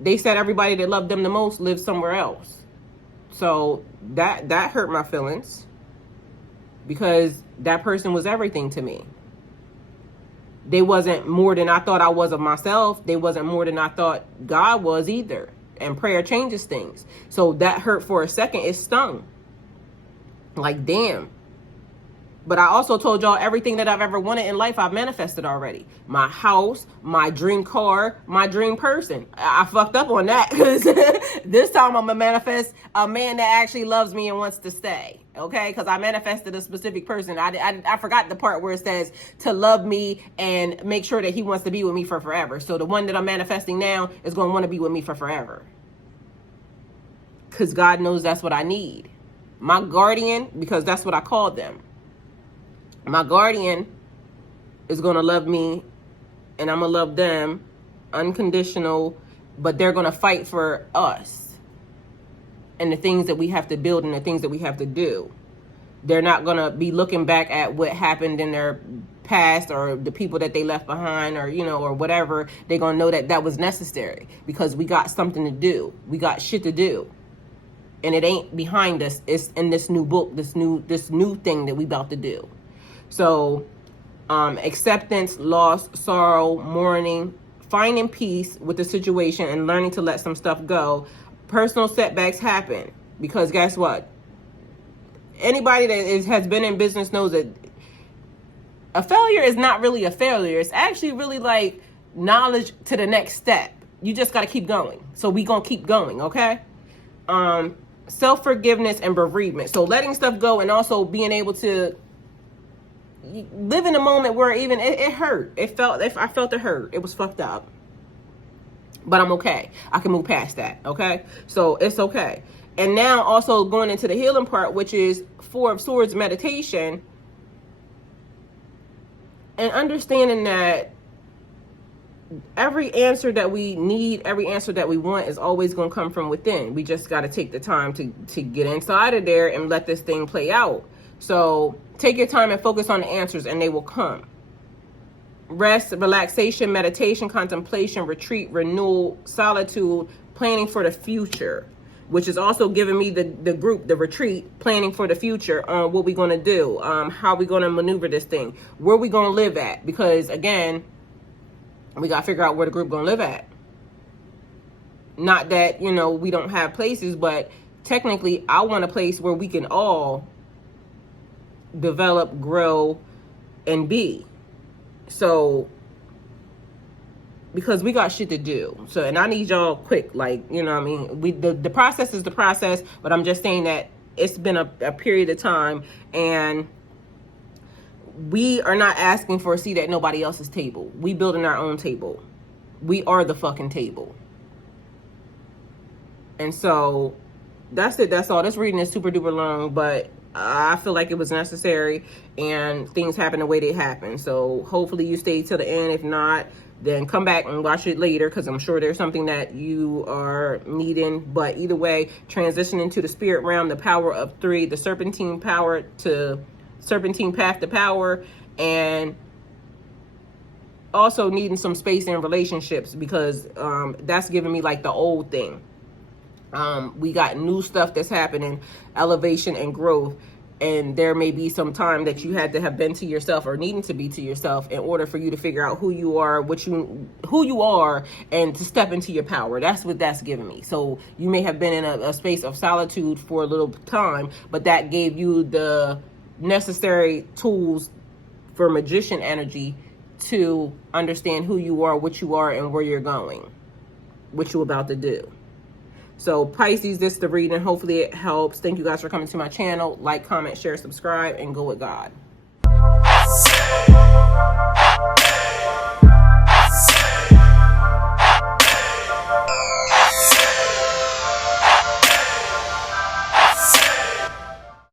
They said everybody that loved them the most lived somewhere else. So that hurt my feelings, because that person was everything to me. They wasn't more than I thought I was of myself. They wasn't more than I thought God was either. And prayer changes things. So that hurt for a second. It stung. Like, damn. But I also told y'all everything that I've ever wanted in life, I've manifested already. My house, my dream car, my dream person. I fucked up on that, because this time I'm going to manifest a man that actually loves me and wants to stay. Okay? Because I manifested a specific person. I forgot the part where it says to love me and make sure that he wants to be with me for forever. So the one that I'm manifesting now is going to want to be with me for forever. Because God knows that's what I need. My guardian, because that's what I called them. My guardian is going to love me, and I'm going to love them unconditional, but they're going to fight for us and the things that we have to build and the things that we have to do. They're not going to be looking back at what happened in their past or the people that they left behind, or, you know, or whatever. They're going to know that that was necessary, because we got something to do. We got shit to do. And it ain't behind us. It's in this new book, this new thing that we about to do. So, acceptance, loss, sorrow, mourning, finding peace with the situation and learning to let some stuff go. Personal setbacks happen, because guess what? Anybody that has been in business knows that a failure is not really a failure. It's actually really like knowledge to the next step. You just got to keep going. So we going to keep going, okay? Self-forgiveness and bereavement. So letting stuff go, and also being able to live in a moment where even it hurt. I felt it hurt. It was fucked up. But I'm okay. I can move past that, okay? So it's okay. And now also going into the healing part, which is Four of Swords meditation, and understanding that every answer that we need, every answer that we want is always going to come from within. We just got to take the time to get inside of there and let this thing play out. So take your time and focus on the answers, and they will come. Rest, relaxation, meditation, contemplation, retreat, renewal, solitude, planning for the future, which is also giving me the group, the retreat, planning for the future on what we're going to do, how we're going to maneuver this thing, where we going to live at. Because, again, we got to figure out where the group going to live at. Not that, you know, we don't have places, but technically I want a place where we can all develop, grow, and be. So, because we got shit to do. So, and I need y'all quick, like, you know what I mean? The process is the process, but I'm just saying that it's been a period of time, and we are not asking for a seat at nobody else's table. We building our own table. We are the fucking table. And so, that's it. That's all. This reading is super duper long, but I feel like it was necessary, and things happen the way they happen. So hopefully you stay till the end. If not, then come back and watch it later, because I'm sure there's something that you are needing. But either way, transitioning to the spirit realm, the power of 3, the serpentine path to power, and also needing some space in relationships, because that's giving me like the old thing. We got new stuff that's happening, elevation and growth, and there may be some time that you had to have been to yourself, or needing to be to yourself, in order for you to figure out who you are, who you are, and to step into your power. That's what that's giving me. So you may have been in a space of solitude for a little time, but that gave you the necessary tools for magician energy to understand who you are, what you are, and where you're going, what you're about to do. So Pisces, this is the reading. Hopefully it helps. Thank you guys for coming to my channel. Like, comment, share, subscribe, and go with God.